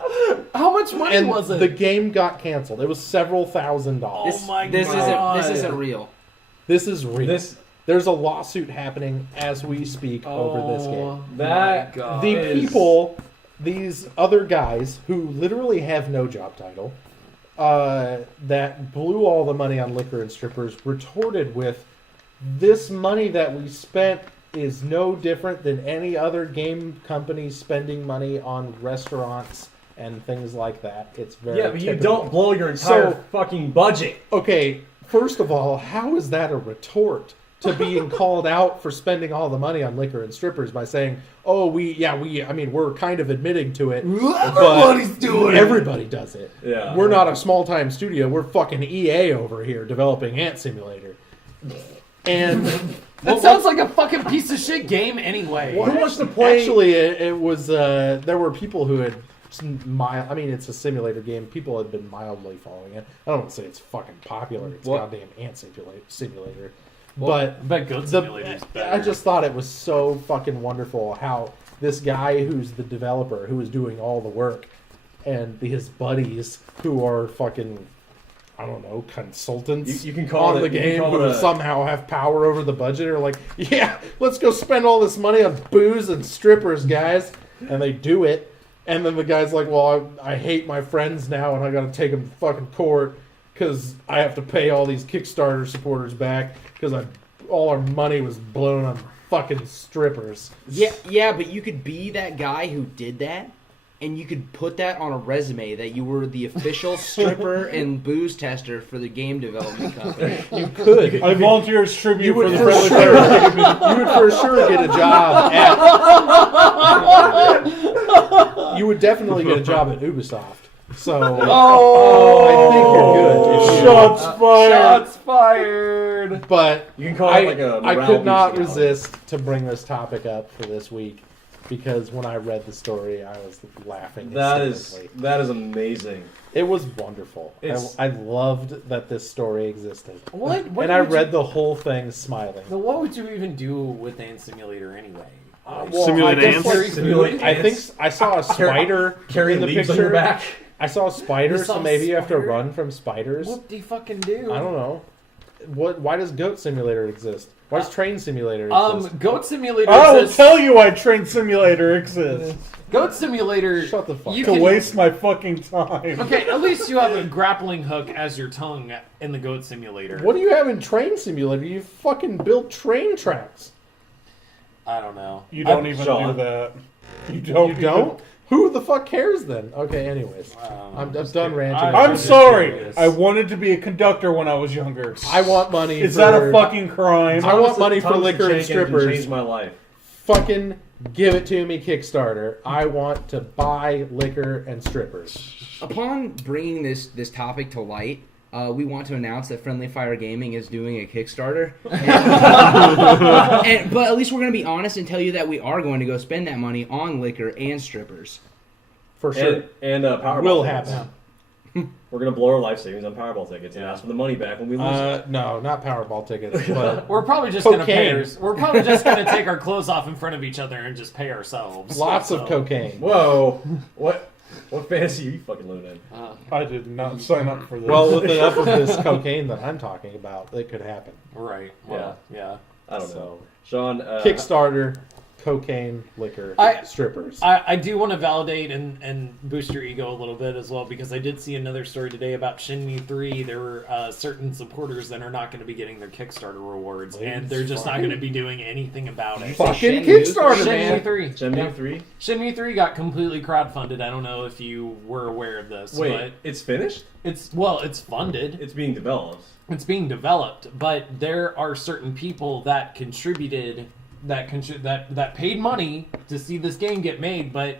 How much money was it? The game got canceled. It was several $1,000s. Oh my This isn't real. This is real. There's a lawsuit happening as we speak over this game. These other guys who literally have no job title, that blew all the money on liquor and strippers, retorted with, this money that we spent is no different than any other game company spending money on restaurants and things like that. It's very but you don't blow your entire fucking budget. Okay, first of all, how is that a retort to being called out for spending all the money on liquor and strippers by saying, we're kind of admitting to it. Everybody's doing it. Everybody does it. Yeah. We're not a small-time studio. We're fucking EA over here developing Ant Simulator. And that sounds like a fucking piece of shit game anyway. Who wants to play? Actually, it was. There were people who had it's a simulator game. People had been mildly following it. I don't want to say it's fucking popular. It's goddamn Ant Simulator. But I bet Goat Simulator's better. I just thought it was so fucking wonderful how this guy who's the developer, who is doing all the work, and his buddies who are fucking, I don't know, consultants you can call on the game who somehow have power over the budget are like, yeah, let's go spend all this money on booze and strippers, guys. And they do it. And then the guy's like, well, I hate my friends now and I got to take them to fucking court because I have to pay all these Kickstarter supporters back because all our money was blown on fucking strippers. Yeah, but you could be that guy who did that, and you could put that on a resume that you were the official stripper and booze tester for the game development company. You could. I volunteer as tribute for the friendly You would for sure get a job at... You would definitely get a job at Ubisoft. So, I think you're good. Shots fired! Shots fired! But you can call it like a I could not resist to bring this topic up for this week because when I read the story, I was laughing. That is amazing. It was wonderful. I loved that this story existed. What and I read the whole thing smiling. So what would you even do with Ant Simulator anyway? Simulate ants? I think I saw a spider in the picture. On your back. I saw a spider, so maybe you have to run from spiders. What do you fucking do? I don't know. Why does Goat Simulator exist? Why does Train Simulator exist? Goat Simulator I will exists. tell you why Train Simulator exists. Goat Simulator... Shut the fuck up. To waste my fucking time. Okay, at least you have a grappling hook as your tongue in the Goat Simulator. What do you have in Train Simulator? You fucking build train tracks. I don't know. You don't even do that. You don't? Who the fuck cares then? Okay, anyways. I'm done ranting. I'm sorry. I wanted to be a conductor when I was younger. I want money. Is that a fucking crime? I want money for liquor and strippers. Changed my life. Fucking give it to me, Kickstarter. I want to buy liquor and strippers. Upon bringing this topic to light, we want to announce that Friendly Fire Gaming is doing a Kickstarter. But at least we're going to be honest and tell you that we are going to go spend that money on liquor and strippers. For sure. And Powerball will tickets. happen. We're going to blow our life savings on Powerball tickets and ask for the money back when we lose it. No, not Powerball tickets. But we're probably just going to pay. We're probably just going to take our clothes off in front of each other and just pay ourselves. Lots of cocaine. Whoa. What fantasy are you fucking living in? I did not sign up for this. Well, with enough of this cocaine that I'm talking about, it could happen. Right. Well, yeah. I don't know. Sean, Kickstarter, cocaine, liquor, strippers. I do want to validate and boost your ego a little bit as well, because I did see another story today about Shenmue 3. There were certain supporters that are not going to be getting their Kickstarter rewards, and they're just not going to be doing anything about it. Fucking Kickstarter, man. Shenmue 3? Shenmue 3 got completely crowdfunded. I don't know if you were aware of this. Wait, but it's finished? It's funded. It's being developed. It's being developed, but there are certain people that contributed that paid money to see this game get made, but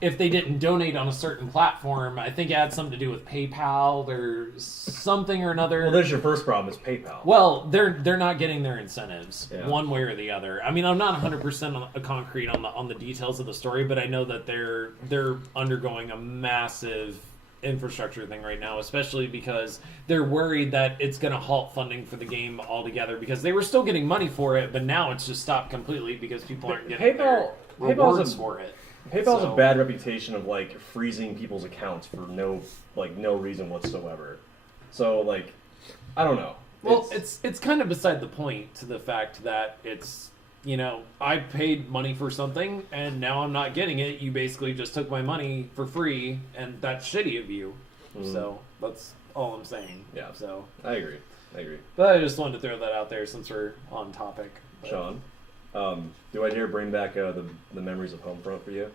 if they didn't donate on a certain platform, I think it had something to do with PayPal or something or another. Well, there's your first problem, is PayPal. Well, they're not getting their incentives one way or the other. I mean, I'm not 100% concrete on the details of the story, but I know that they're undergoing a massive infrastructure thing right now, especially because they're worried that it's going to halt funding for the game altogether, because they were still getting money for it, but now it's just stopped completely because people aren't getting their rewards for it. PayPal's a bad reputation of like freezing people's accounts for no reason whatsoever. So like, I don't know. Well, it's kind of beside the point to the fact that it's, you know, I paid money for something and now I'm not getting it. You basically just took my money for free, and that's shitty of you. So that's all I'm saying. Yeah. So I agree. But I just wanted to throw that out there since we're on topic. But. Sean, do I dare bring back the memories of Homefront for you?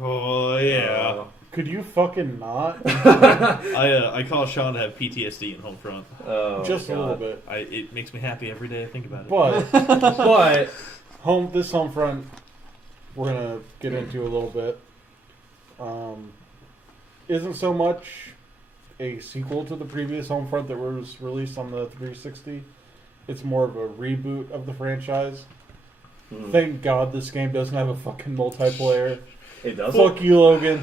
Oh yeah. Could you fucking not? I call Sean to have PTSD in Homefront. Oh, just a little bit. It makes me happy every day I think about it. But this Homefront we're gonna get into a little bit. Isn't so much a sequel to the previous Homefront that was released on the 360. It's more of a reboot of the franchise. Thank God this game doesn't have a fucking multiplayer. It does. Fuck you, Logan.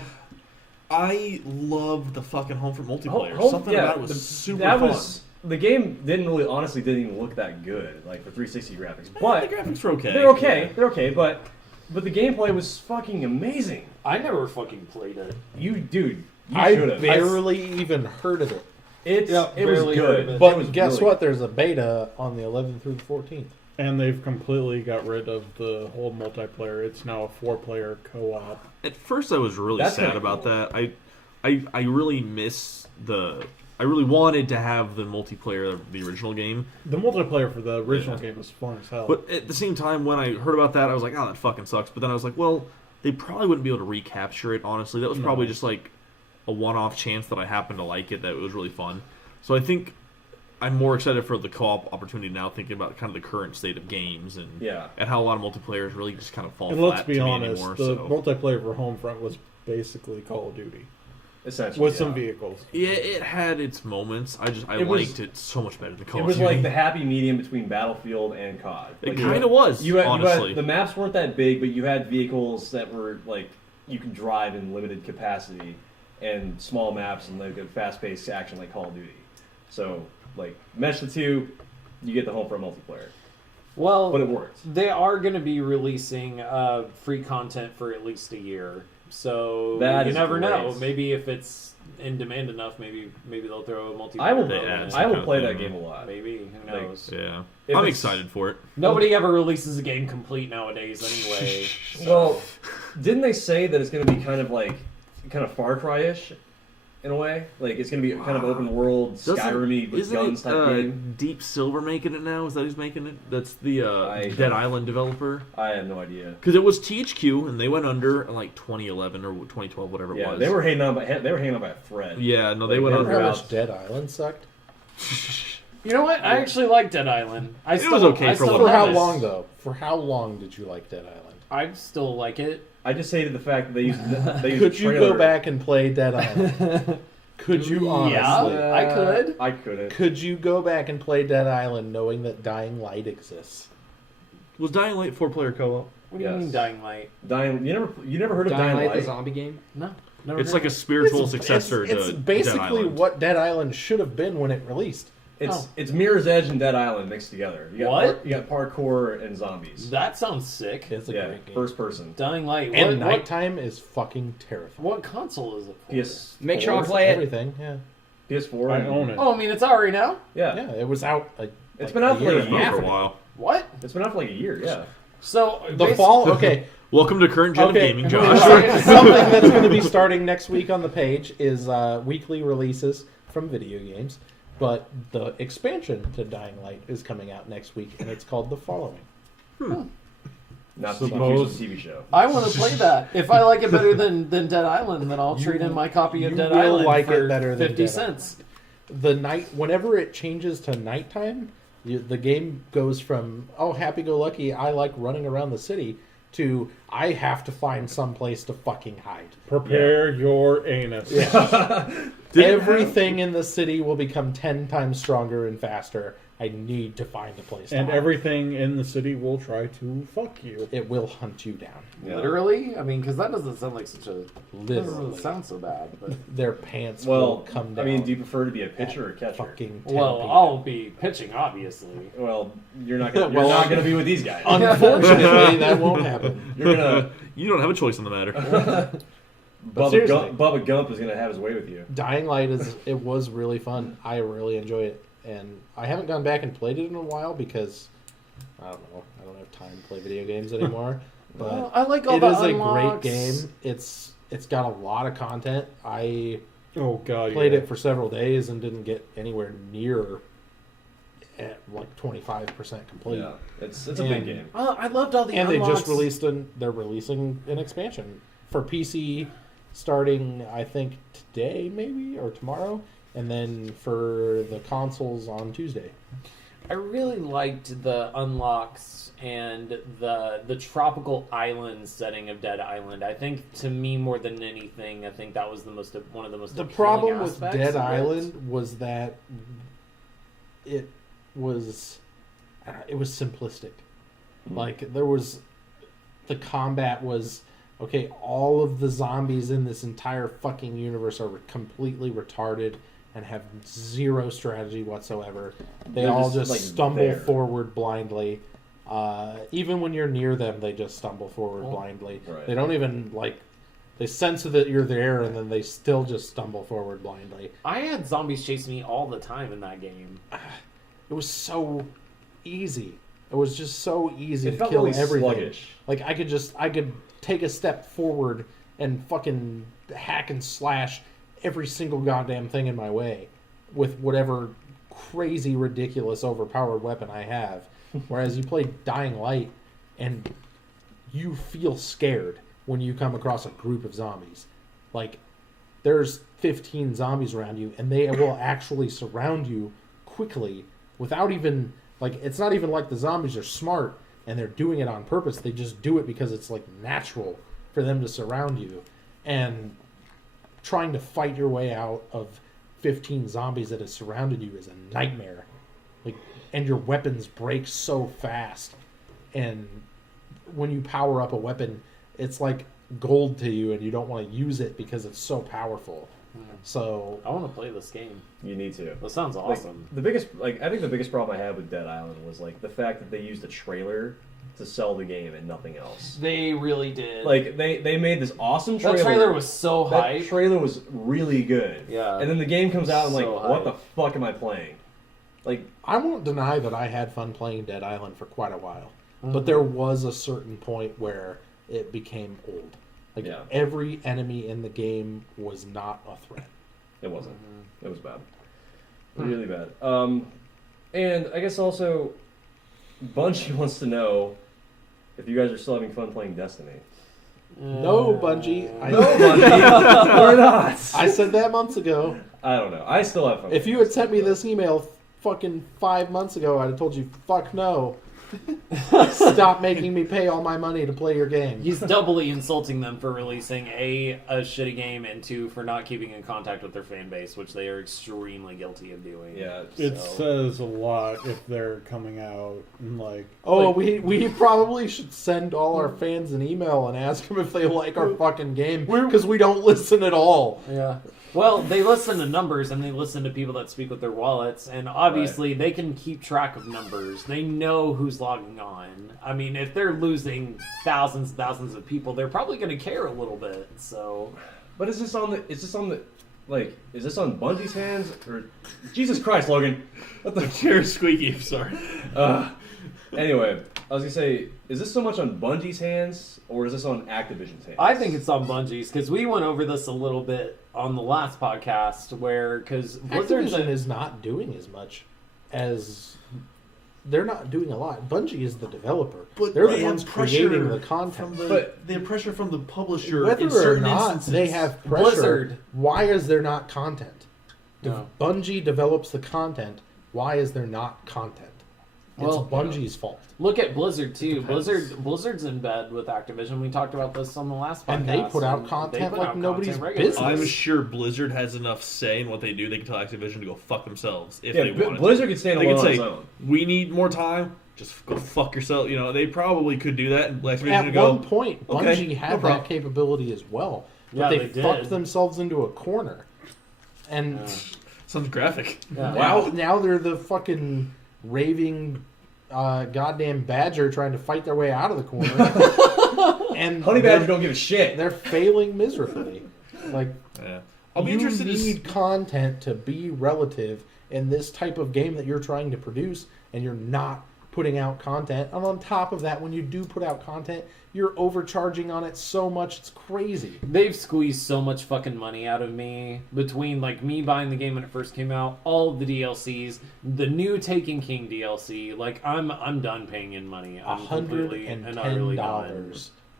I love the fucking Homefront multiplayer. Something about it was super fun. The game didn't even look that good, like the 360 graphics. But the graphics were okay. They're okay. Yeah. They're okay, but the gameplay was fucking amazing. I never fucking played it. You I should have. barely even heard of it. It was good. But guess what? There's a beta on the 11th through the 14th. And they've completely got rid of the whole multiplayer. It's now a 4-player co-op. At first I was really sad about that. I really miss I really wanted to have the multiplayer of the original game. The multiplayer for the original game was fun as hell. But at the same time, when I heard about that, I was like, oh, that fucking sucks. But then I was like, well, they probably wouldn't be able to recapture it, honestly. That was probably just like a one-off chance that I happened to like it, that it was really fun. So I think I'm more excited for the co-op opportunity now, thinking about kind of the current state of games and how a lot of multiplayers really just kind of fall flat. And let's be honest, anymore, the multiplayer for Homefront was basically Call of Duty. Essentially, with some vehicles. Yeah, it had its moments. I liked it so much better than Call of Duty. It was like the happy medium between Battlefield and COD. It kind of was, honestly. The maps weren't that big, but you had vehicles that were like you could drive in limited capacity, and small maps and like a fast-paced action like Call of Duty. So like mesh the two, you get the Homefront multiplayer. Well, but it works. They are going to be releasing free content for at least a year. So you never know. Maybe if it's in demand enough, maybe they'll throw a multiplayer. I will play that game a lot. Maybe, who knows? Yeah, I'm excited for it. Nobody ever releases a game complete nowadays, anyway. Well, didn't they say that it's going to be kind of Far Cry-ish? in a way. Like it's gonna be kind of open world, Skyrim-y with guns type game. Deep Silver making it now? Is that who's making it? That's the Dead Island developer. I have no idea. Because it was THQ and they went under in like 2011 or 2012, whatever it was. They were hanging on by a thread. Yeah, no, they went under. How much Dead Island sucked? You know what? I actually like Dead Island. It was okay for how long though? For how long did you like Dead Island? I still like it. I just hated the fact that they used Could you go back and play Dead Island? Could you honestly? Yeah, I could. I couldn't. Could you go back and play Dead Island knowing that Dying Light exists? Was Dying Light 4-player co-op? What do you mean Dying Light? You never heard of Dying Light? The zombie game? No. It's like a spiritual successor to It's basically Dead Island. what Dead Island should have been when it released. It's Mirror's Edge and Dead Island mixed together. You got What? You got parkour and zombies. That sounds sick. It's a great game. First person. Dying Light. And nighttime is fucking terrifying. What console is it for? PS. Make sure I play it. Everything, yeah. PS4. I own it. Oh, I mean, it's out right now? Yeah. Yeah, it was out. It's been out for like a year. For a while. What? It's been out for like a year, yeah. So, The fall, okay. Welcome to current gen gaming, Josh. Something that's going to be starting next week on the page is weekly releases from video games. But the expansion to Dying Light is coming out next week, and it's called The Following. Not the TV show. I want to play that. If I like it better than Dead Island, then I'll trade in my copy of Dead Island for better than 50 cents. Whenever it changes to nighttime, the game goes from, happy-go-lucky, I like running around the city, to I have to find some place to fucking hide. Prepare your anus. Everything in the city will become 10 times stronger and faster. I need to find a place to hide. Everything in the city will try to fuck you. It will hunt you down. Yeah. Literally? I mean, because that doesn't sound like such a... Literally. Doesn't sound so bad, but... Their pants will come down. I mean, do you prefer to be a pitcher or catcher? Fucking well, I'll be pitching, obviously. Well, you're not going to be with these guys. Unfortunately, that won't happen. You don't have a choice in the matter. Bubba Gump is going to have his way with you. Dying Light was really fun. I really enjoy it. And I haven't gone back and played it in a while because, I don't know, I don't have time to play video games anymore. But I like all the a great unlocks. game. It's got a lot of content. I played it for several days and didn't get anywhere near at like 25% complete. Yeah, it's a big game. I loved all the and unlocks. they just they're releasing an expansion for PC starting, I think, today maybe or tomorrow. And then for the consoles on Tuesday. I really liked the unlocks and the tropical island setting of Dead Island. I think, to me, more than anything, I think that was one of the most. The problem with Dead Island was that it was simplistic. Like the combat was. Okay, all of the zombies in this entire fucking universe are completely retarded and have zero strategy whatsoever. They're all just stumble forward blindly. Even when you're near them, they just stumble forward blindly. Right. They don't even, they sense that you're there, and then they still just stumble forward blindly. I had zombies chase me all the time in that game. It was so easy. It was just so easy to felt kill really everything. Sluggish. Like, I could take a step forward and fucking hack and slash every single goddamn thing in my way with whatever crazy, ridiculous, overpowered weapon I have. Whereas you play Dying Light and you feel scared when you come across a group of zombies. Like, there's 15 zombies around you and they will actually surround you quickly without even... Like, it's not even like the zombies are smart and they're doing it on purpose. They just do it because it's, natural for them to surround you. And trying to fight your way out of 15 zombies that have surrounded you is a nightmare. And your weapons break so fast. And when you power up a weapon, it's like gold to you and you don't want to use it because it's so powerful. So I want to play this game. You need to. That sounds awesome. I think the biggest problem I had with Dead Island was the fact that they used a trailer to sell the game and nothing else. They really did. They made this awesome trailer. That trailer was so hype. That trailer was really good. Yeah. And then the game comes out and what hype. the fuck am I playing? I won't deny that I had fun playing Dead Island for quite a while. Mm-hmm. But there was a certain point where it became old. Every enemy in the game was not a threat. It wasn't. It was bad. Really bad. And I guess also, Bungie wants to know if you guys are still having fun playing Destiny. No, Bungie. No, Bungie. We're not. I said that months ago. I don't know. I still have fun. If you had sent me this email fucking 5 months ago, I'd have told you, fuck no. Stop making me pay all my money to play your game. He's doubly insulting them for releasing a shitty game, and 2 for not keeping in contact with their fan base, which they are extremely guilty of doing. Yeah. It says a lot if they're coming out and like. Oh, we probably should send all our fans an email and ask them if they like our fucking game, because we don't listen at all. Yeah. Well, they listen to numbers, and they listen to people that speak with their wallets, and obviously they can keep track of numbers. They know who's logging on. I mean, if they're losing thousands and thousands of people, they're probably going to care a little bit. So, but is this on Bungie's hands or Jesus Christ, Logan? What the chair's squeaky? I'm sorry. Anyway, I was gonna say, is this so much on Bungie's hands or is this on Activision's hands? I think it's on Bungie's, because we went over this a little bit on the last podcast, because Activision is not doing as much as. They're not doing a lot. Bungie is the developer. But they're the ones creating the content. But they have pressure from the publisher. Whether in certain or not instances. they have pressure, Blizzard. Why is there not content? No. Bungie develops the content. Why is there not content? It's Well, Bungie's fault. Look at Blizzard too. Blizzard's in bed with Activision. We talked about this on the last podcast. And they put out content like nobody's business. I'm sure Blizzard has enough say in what they do. They can tell Activision to go fuck themselves if they want. Blizzard could stand alone on its own. We need more time. Just go fuck yourself. You know, they probably could do that. And Activision At would go, one point, Bungie had that capability as well. Yeah, But they fucked did. themselves into a corner. And sounds graphic. Yeah. now they're the fucking raving goddamn badger trying to fight their way out of the corner. And Honey Badger don't give a shit. They're failing miserably. Like, I'll be interested to need content to be relative in this type of game that you're trying to produce, and you're not putting out content. And on top of that, when you do put out content, you're overcharging on it so much, it's crazy. They've squeezed so much fucking money out of me between like me buying the game when it first came out, all of the DLCs, the new Taken King DLC. Like I'm done paying in money. I'm completely and utterly done.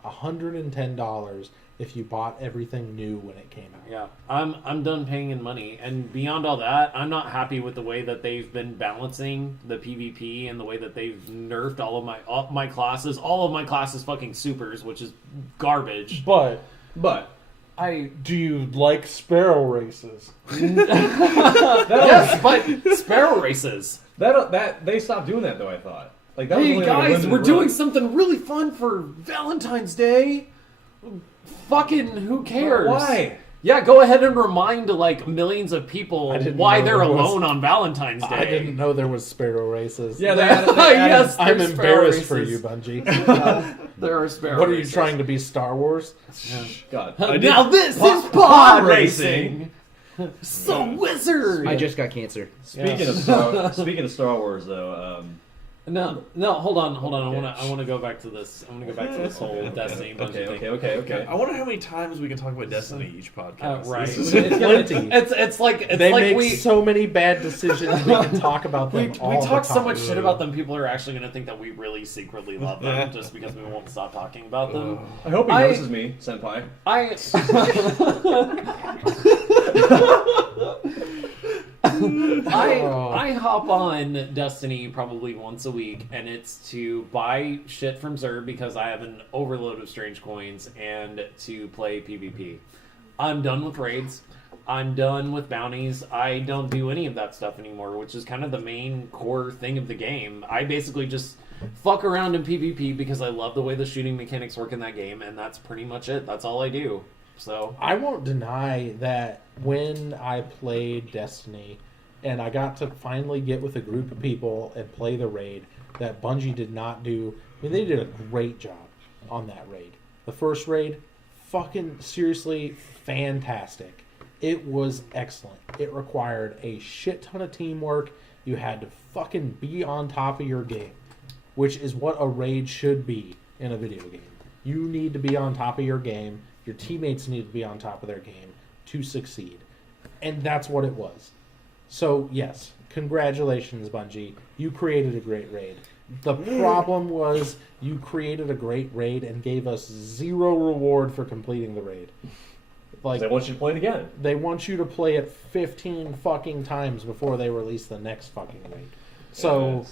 $110 if you bought everything new when it came out. Yeah, I'm done paying in money, and beyond all that, I'm not happy with the way that they've been balancing the PvP and the way that they've nerfed all of my classes. All of my classes fucking supers, which is garbage. But do you like sparrow races? Yes, but sparrow races. That they stopped doing that though. I thought. Like that was Hey only like a guys, limited we're run. doing something really fun for Valentine's Day. Fucking who cares? Why? Yeah, go ahead and remind like millions of people why they're alone on Valentine's Day. I didn't know there was sparrow races. Yeah, yes, I'm there's embarrassed sparrow for you, races. Bungie. There are sparrow What are you races. trying to be, Star Wars? God. Now this is pod racing. So wizard. I just got cancer. Speaking of Star Wars, though, No, hold on. I want to go back to this. I want to go back to this whole Destiny Bungie thing. Okay. I wonder how many times we can talk about Destiny each podcast. Right. Plenty. It's like They make we so many bad decisions. We can talk about them we all talk the so time. much shit about them. People are actually going to think that we really secretly love them just because we won't stop talking about them. I hope he notices me, Senpai. I hop on Destiny probably once a week, and it's to buy shit from Xur because I have an overload of strange coins, and to play PvP. I'm done with raids. I'm done with bounties. I don't do any of that stuff anymore, which is kind of the main core thing of the game. I basically just fuck around in PvP because I love the way the shooting mechanics work in that game, and that's pretty much it. That's all I do. So I won't deny that when I played Destiny and I got to finally get with a group of people and play the raid, that Bungie did not do. I mean, they did a great job on that raid. The first raid, fucking seriously fantastic. It was excellent. It required a shit ton of teamwork. You had to fucking be on top of your game, which is what a raid should be in a video game. You need to be on top of your game. Your teammates need to be on top of their game to succeed. And that's what it was. So, yes, congratulations, Bungie. You created a great raid. The problem was you created a great raid and gave us 0 reward for completing the raid. Like, they want you to play it again. They want you to play it 15 fucking times before they release the next fucking raid. So,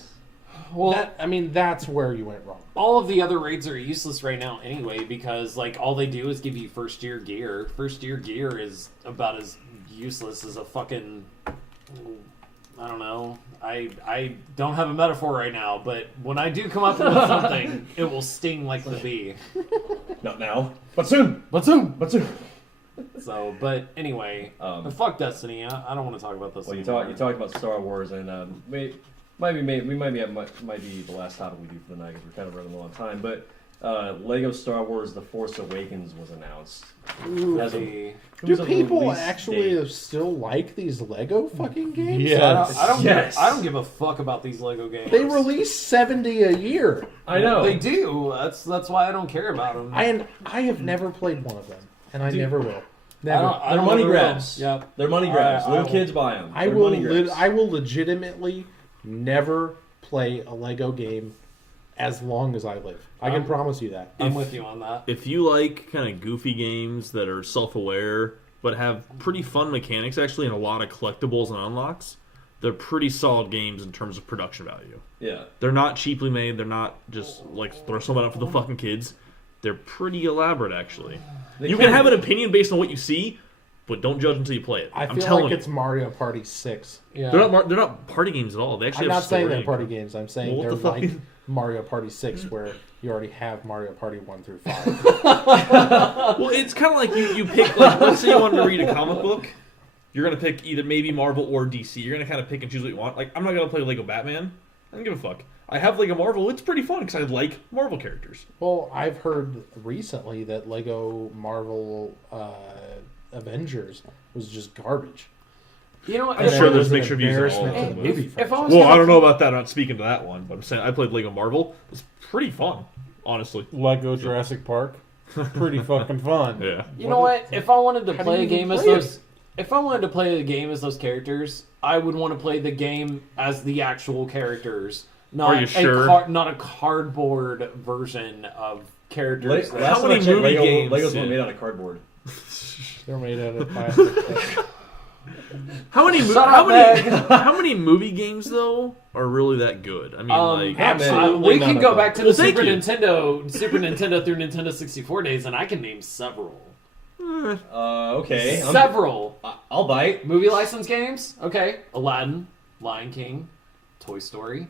well, that's where you went wrong. All of the other raids are useless right now anyway, because like all they do is give you first year gear. First year gear is about as useless as a fucking, I don't know. I don't have a metaphor right now, but when I do come up with something, it will sting like the bee. Not now, but soon. So, but anyway, fuck Destiny. I don't want to talk about this. Well, you anymore. talked about Star Wars, and might be the last topic we do for the night because we're kind of running low on time. But Lego Star Wars: The Force Awakens was announced. Do people actually still like these Lego fucking games? Yes. I don't give a fuck about these Lego games. They release 70 a year. I know they do. That's why I don't care about them. I have never played one of them, and I never will. Never. They're money grabs. Yep. They're money grabs. Little kids buy them. I will legitimately never play a Lego game as long as I live. I can promise you that. I'm with you on that. If you like kind of goofy games that are self-aware but have pretty fun mechanics actually and a lot of collectibles and unlocks, they're pretty solid games in terms of production value. Yeah. They're not cheaply made. They're not just like throw something up for the fucking kids. They're pretty elaborate actually. You can have an opinion based on what you see, but don't judge until you play it. I feel like it's Mario Party 6. Yeah. They're not party games at all. They actually I'm have not saying they're story. party games. I'm saying they're like Mario Party 6, where you already have Mario Party 1 through 5. Well, it's kind of like you pick, like, let's say you wanted to read a comic book. You're going to pick either maybe Marvel or DC. You're going to kind of pick and choose what you want. Like, I'm not going to play Lego Batman. I don't give a fuck. I have Lego Marvel. It's pretty fun because I like Marvel characters. Well, I've heard recently that Lego Marvel Avengers was just garbage. You know what? I'm sure there's mixed reviews of all of the movie. I don't know about that. I'm not speaking to that one, but I'm saying I played Lego Marvel. It's pretty fun, honestly. Lego Jurassic Park, pretty fucking fun. Yeah. You know what? If I wanted to play a game as those, if I wanted to play a game as those characters, I would want to play the game as the actual characters. Not Are you sure? Not a cardboard version of characters. How many movie games? Legos were made out of cardboard. They're made out of plastic. How many movie games though are really that good? I mean, absolutely. We can go back to the Super Nintendo through Nintendo 64 days, and I can name several. Okay. Several. I'll bite. Movie license games. Okay. Aladdin, Lion King, Toy Story.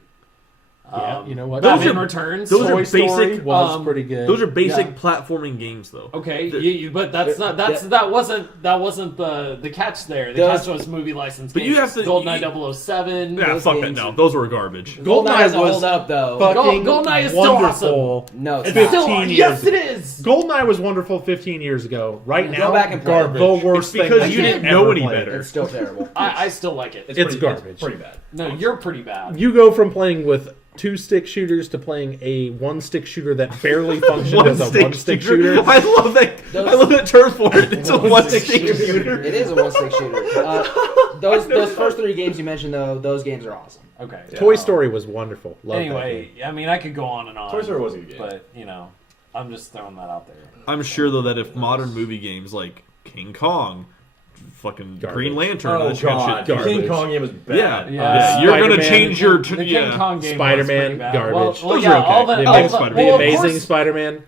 Yeah, you know what? Batman Returns. Those Toy are basic. Story was pretty good. Those are basic platforming games, though. Okay, but that wasn't the catch there. The catch was movie license. But games. you have to GoldenEye 007. Yeah, fuck that. No, those were garbage. GoldenEye was hold up though. GoldenEye is still wonderful. awesome. No, it's 15 yes, it is. GoldenEye was wonderful 15 years ago. Right now, go back and play garbage. The worst it's thing because you didn't know any better. It's still terrible. I still like it. It's garbage. It's pretty bad. No, you're pretty bad. You go from playing with 2-stick shooters to playing a 1-stick shooter that barely functioned as a 1-stick shooter. I love that. I love that term for it. It's a 1-stick shooter. It is a 1-stick shooter. Those first 3 games you mentioned, though, those games are awesome. Okay. Toy Story was wonderful. Loved Anyway, I mean, I could go on and on. Toy Story was a good game. But, you know, I'm just throwing that out there. I'm sure, though, that if modern movie games like King Kong, fucking Garbage. Green Lantern, Oh, this kind of God. shit, The King Kong game was bad. Yeah. you're gonna Spider-Man. change your The King Kong game Spider-Man, was pretty bad. garbage. Well, Those yeah, are okay. all the, The all Amazing the, Spider-Man. The well, of Amazing course, Spider-Man,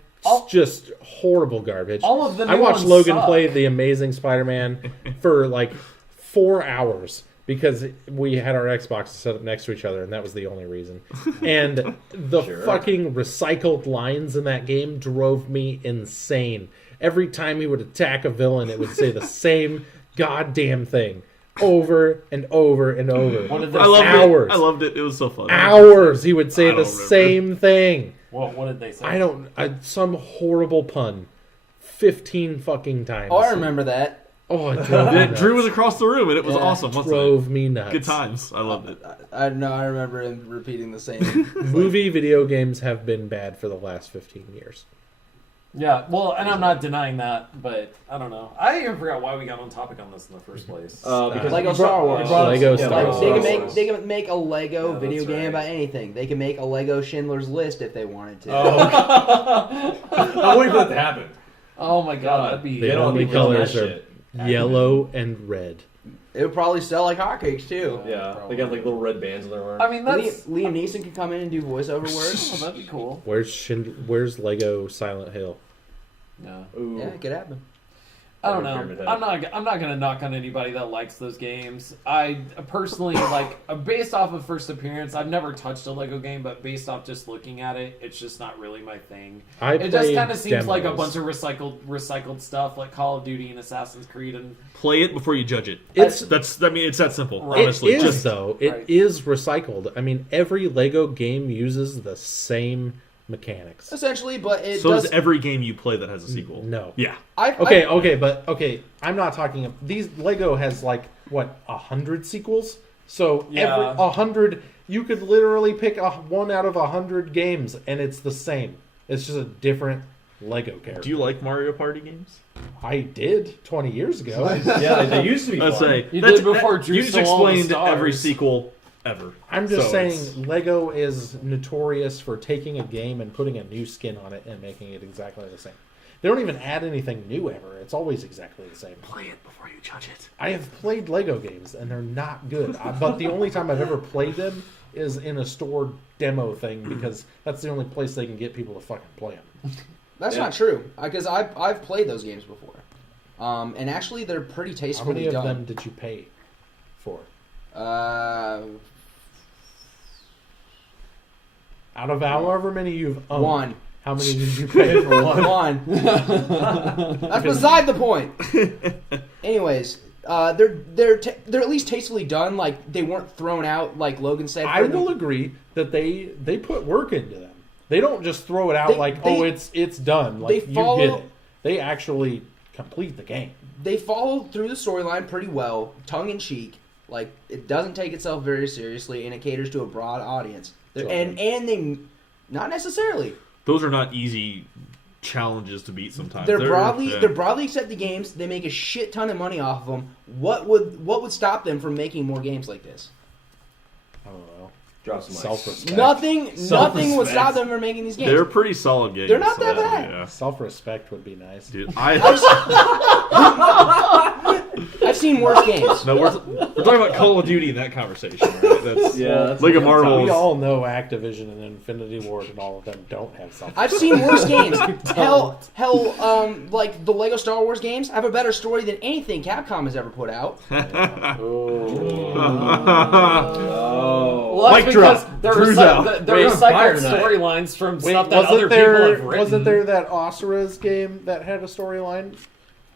just horrible garbage. all of the new I watched ones Logan suck. play The Amazing Spider-Man for like 4 hours because we had our Xbox set up next to each other, and that was the only reason. And the fucking recycled lines in that game drove me insane. Every time he would attack a villain, it would say the same goddamn thing over and over and over. I loved hours. it. I loved it. It was so fun. Hours he would say I the don't remember. same thing. What did they say? Some horrible pun 15 fucking times. Oh, I remember that. Oh, it drove me nuts. Drew was across the room, and it was awesome. Wasn't Drove it? me nuts. Good times. I loved it. I remember him repeating the same. Movie video games have been bad for the last 15 years. Yeah, well, and I'm not denying that, but I don't know. I even forgot why we got on topic on this in the first place. Because Lego Star Wars. Lego Star Wars. They can make a Lego video game about anything. They can make a Lego Schindler's List if they wanted to. I'm waiting for that to happen. Oh my god, that'd be... The only colors are yellow and red. It would probably sell like hotcakes too. Yeah, they got like little red bands on their arm. I mean, that's... Liam Neeson could come in and do voiceover work. Oh, that'd be cool. Where's Lego Silent Hill? No. Ooh. Yeah, it could happen. I don't know. I'm not gonna knock on anybody that likes those games. I personally based off of first appearance. I've never touched a Lego game, but based off just looking at it, it's just not really my thing. It just kind of seems like a bunch of recycled stuff, like Call of Duty and Assassin's Creed. And play it before you judge it. It's that simple. Right. Honestly, it is recycled. I mean, every Lego game uses the same mechanics. Essentially, but does every game you play that has a sequel. No. Yeah. I'm not talking. These Lego has 100 sequels. So every 100, you could literally pick one out of 100 games, and it's the same. It's just a different Lego character. Do you like Mario Party games? I did 20 years ago. Yeah, they used to be fun. I'd say you did before Drew you just stole all the explained stars. every sequel ever. I'm just saying Lego is notorious for taking a game and putting a new skin on it and making it exactly the same. They don't even add anything new ever. It's always exactly the same. Play it before you judge it. I have played Lego games and they're not good. But the only time I've ever played them is in a store demo thing because that's the only place they can get people to fucking play them. That's not true because I've played those games before, and actually they're pretty tastefully done. How many of them did you pay for? Out of however many you've owned, one. How many did you pay for one? One. That's beside the point. Anyways, they're at least tastefully done. Like they weren't thrown out like Logan said. I will agree that they put work into them. They don't just throw it out it's done. Like you get it. They actually complete the game. They follow through the storyline pretty well, tongue in cheek. Like it doesn't take itself very seriously, and it caters to a broad audience. And they not necessarily. Those are not easy challenges to beat sometimes. They're broadly accepted games. They make a shit ton of money off of them. What would stop them from making more games like this? I don't know. Drop some self-respect. Nothing would stop them from making these games. They're pretty solid games. They're not that bad. Yeah. Self-respect would be nice. Dude, I've seen worse games. No, we're talking about Call of Duty in that conversation, right? That's League of Marvels. We all know Activision and Infinity Ward and all of them don't have self-respect. I've seen worse games. Hell, like the Lego Star Wars games have a better story than anything Capcom has ever put out. Well, that's because they're recycled storylines from stuff that other people have written. Wasn't there that Asura's game that had a storyline?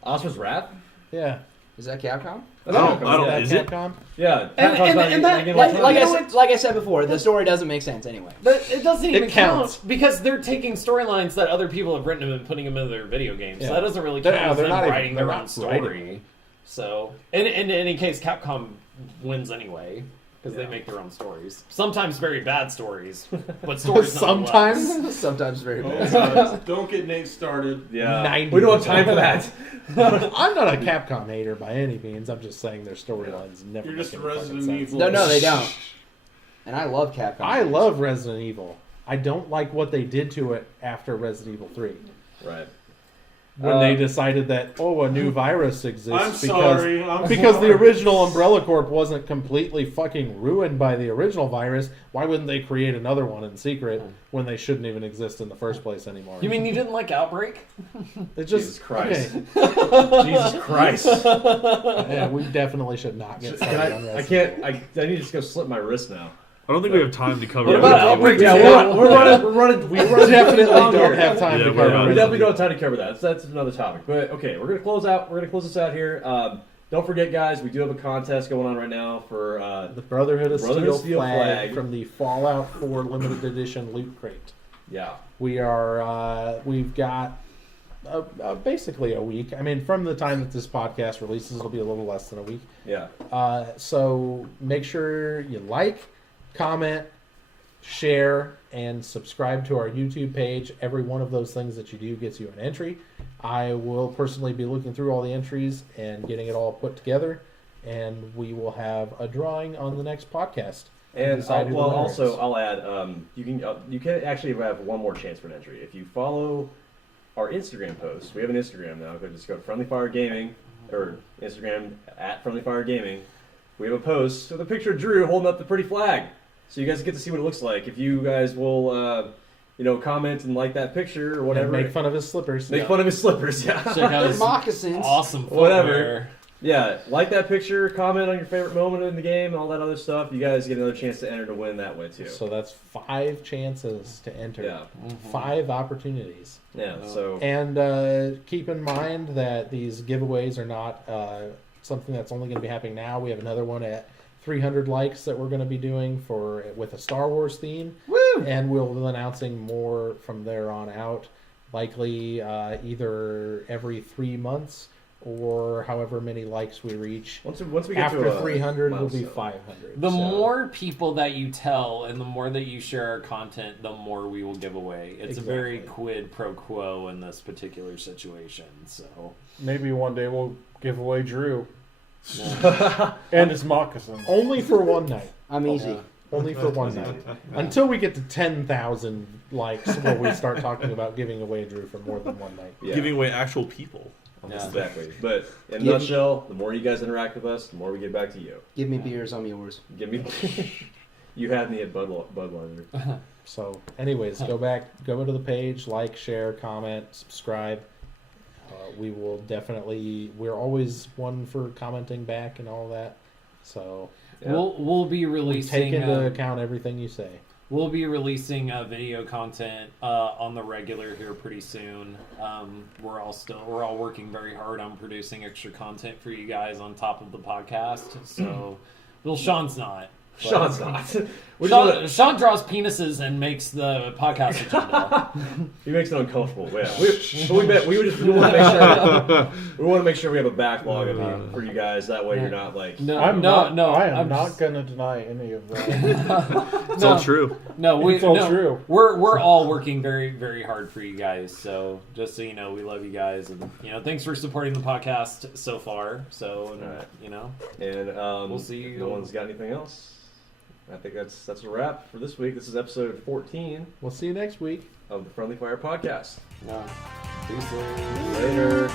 Asura's Wrath? Yeah. Is that Capcom? I don't. Is it? Capcom? Yeah. Like I said before, the story doesn't make sense anyway. But it doesn't even count because they're taking storylines that other people have written and putting them into their video games. Yeah. So that doesn't really count as them writing their own story. So, in any case, Capcom wins anyway because they make their own stories. Sometimes very bad stories, but stories sometimes very bad. Don't get Nate started. Yeah, we don't have time for that. I'm not a Capcom hater by any means. I'm just saying their storylines never. You're just make Resident sense. Evil. No, they don't. And I love Capcom. I love Resident Evil. I don't like what they did to it after Resident Evil 3. Right. When they decided that a new virus exists because sorry. the original Umbrella Corp wasn't completely fucking ruined by the original virus, why wouldn't they create another one in secret when they shouldn't even exist in the first place anymore? You mean you didn't like Outbreak? It just, Jesus Christ. Okay. Jesus Christ. Yeah, we definitely should not get started on Resident Evil. I need to just go slip my wrist now. I don't think we have time to cover What about Outbreak? We definitely don't have time to cover that. We definitely don't have time to cover that. That's another topic. But okay, we're gonna close this out here. Don't forget, guys, we do have a contest going on right now for the Brotherhood of Steel flag flag from the Fallout 4 limited edition loot crate. Yeah, we've got basically a week. I mean, from the time that this podcast releases, it'll be a little less than a week. Yeah. So make sure you like, comment, share, and subscribe to our YouTube page. Every one of those things that you do gets you an entry. I will personally be looking through all the entries and getting it all put together, and we will have a drawing on the next podcast. And I'll add, you can actually have one more chance for an entry. If you follow our Instagram post, we have an Instagram now. Just go to Friendly Fire Gaming, or Instagram at Friendly Fire Gaming. We have a post with a picture of Drew holding up the pretty flag, so you guys get to see what it looks like. If you guys will, comment and like that picture or whatever, and make fun of his slippers. Make fun of his slippers. Yeah, check out his moccasins. Awesome footwear. Whatever. Yeah, like that picture, comment on your favorite moment in the game, and all that other stuff. You guys get another chance to enter to win that way too. So that's 5 chances to enter. Yeah. 5 opportunities. Yeah. So and keep in mind that these giveaways are not something that's only going to be happening now. We have another one at 300 likes that we're going to be doing with a Star Wars theme. Woo! And we'll be announcing more from there on out, likely either every 3 months or however many likes we reach. Once we get after to 300, will be 500. The more people that you tell and the more that you share our content, the more we will give away. It's a very quid pro quo in this particular situation. So maybe one day we'll give away Drew and his moccasins. Only for one night. I'm easy. Only for one night. Until we get to 10,000 likes, where we start talking about giving away Drew for more than one night. Yeah. Giving away actual people. Yeah. Exactly. But in a nutshell, the more you guys interact with us, the more we get back to you. Give me beers, I'm yours. Give me. You had me at Budweiser. So, anyways, go to the page, like, share, comment, subscribe. We will definitely. We're always one for commenting back and all that. So yeah. We'll be releasing. Take into account everything you say. We'll be releasing video content on the regular here pretty soon. We're all working very hard on producing extra content for you guys on top of the podcast. So, well, Sean's not. Sean's not. Sean draws penises and makes the podcast agenda. He makes it uncomfortable. Yeah, we want to make sure we have a backlog for you guys. That way, you're not like. I am not going to deny any of that. It's all true. It's all true. We're all working very, very hard for you guys. So just so you know, we love you guys, and thanks for supporting the podcast so far. So we'll see you. No one's got anything else. I think that's a wrap for this week. This is episode 14. We'll see you next week of the Friendly Fire Podcast. Peace. Later.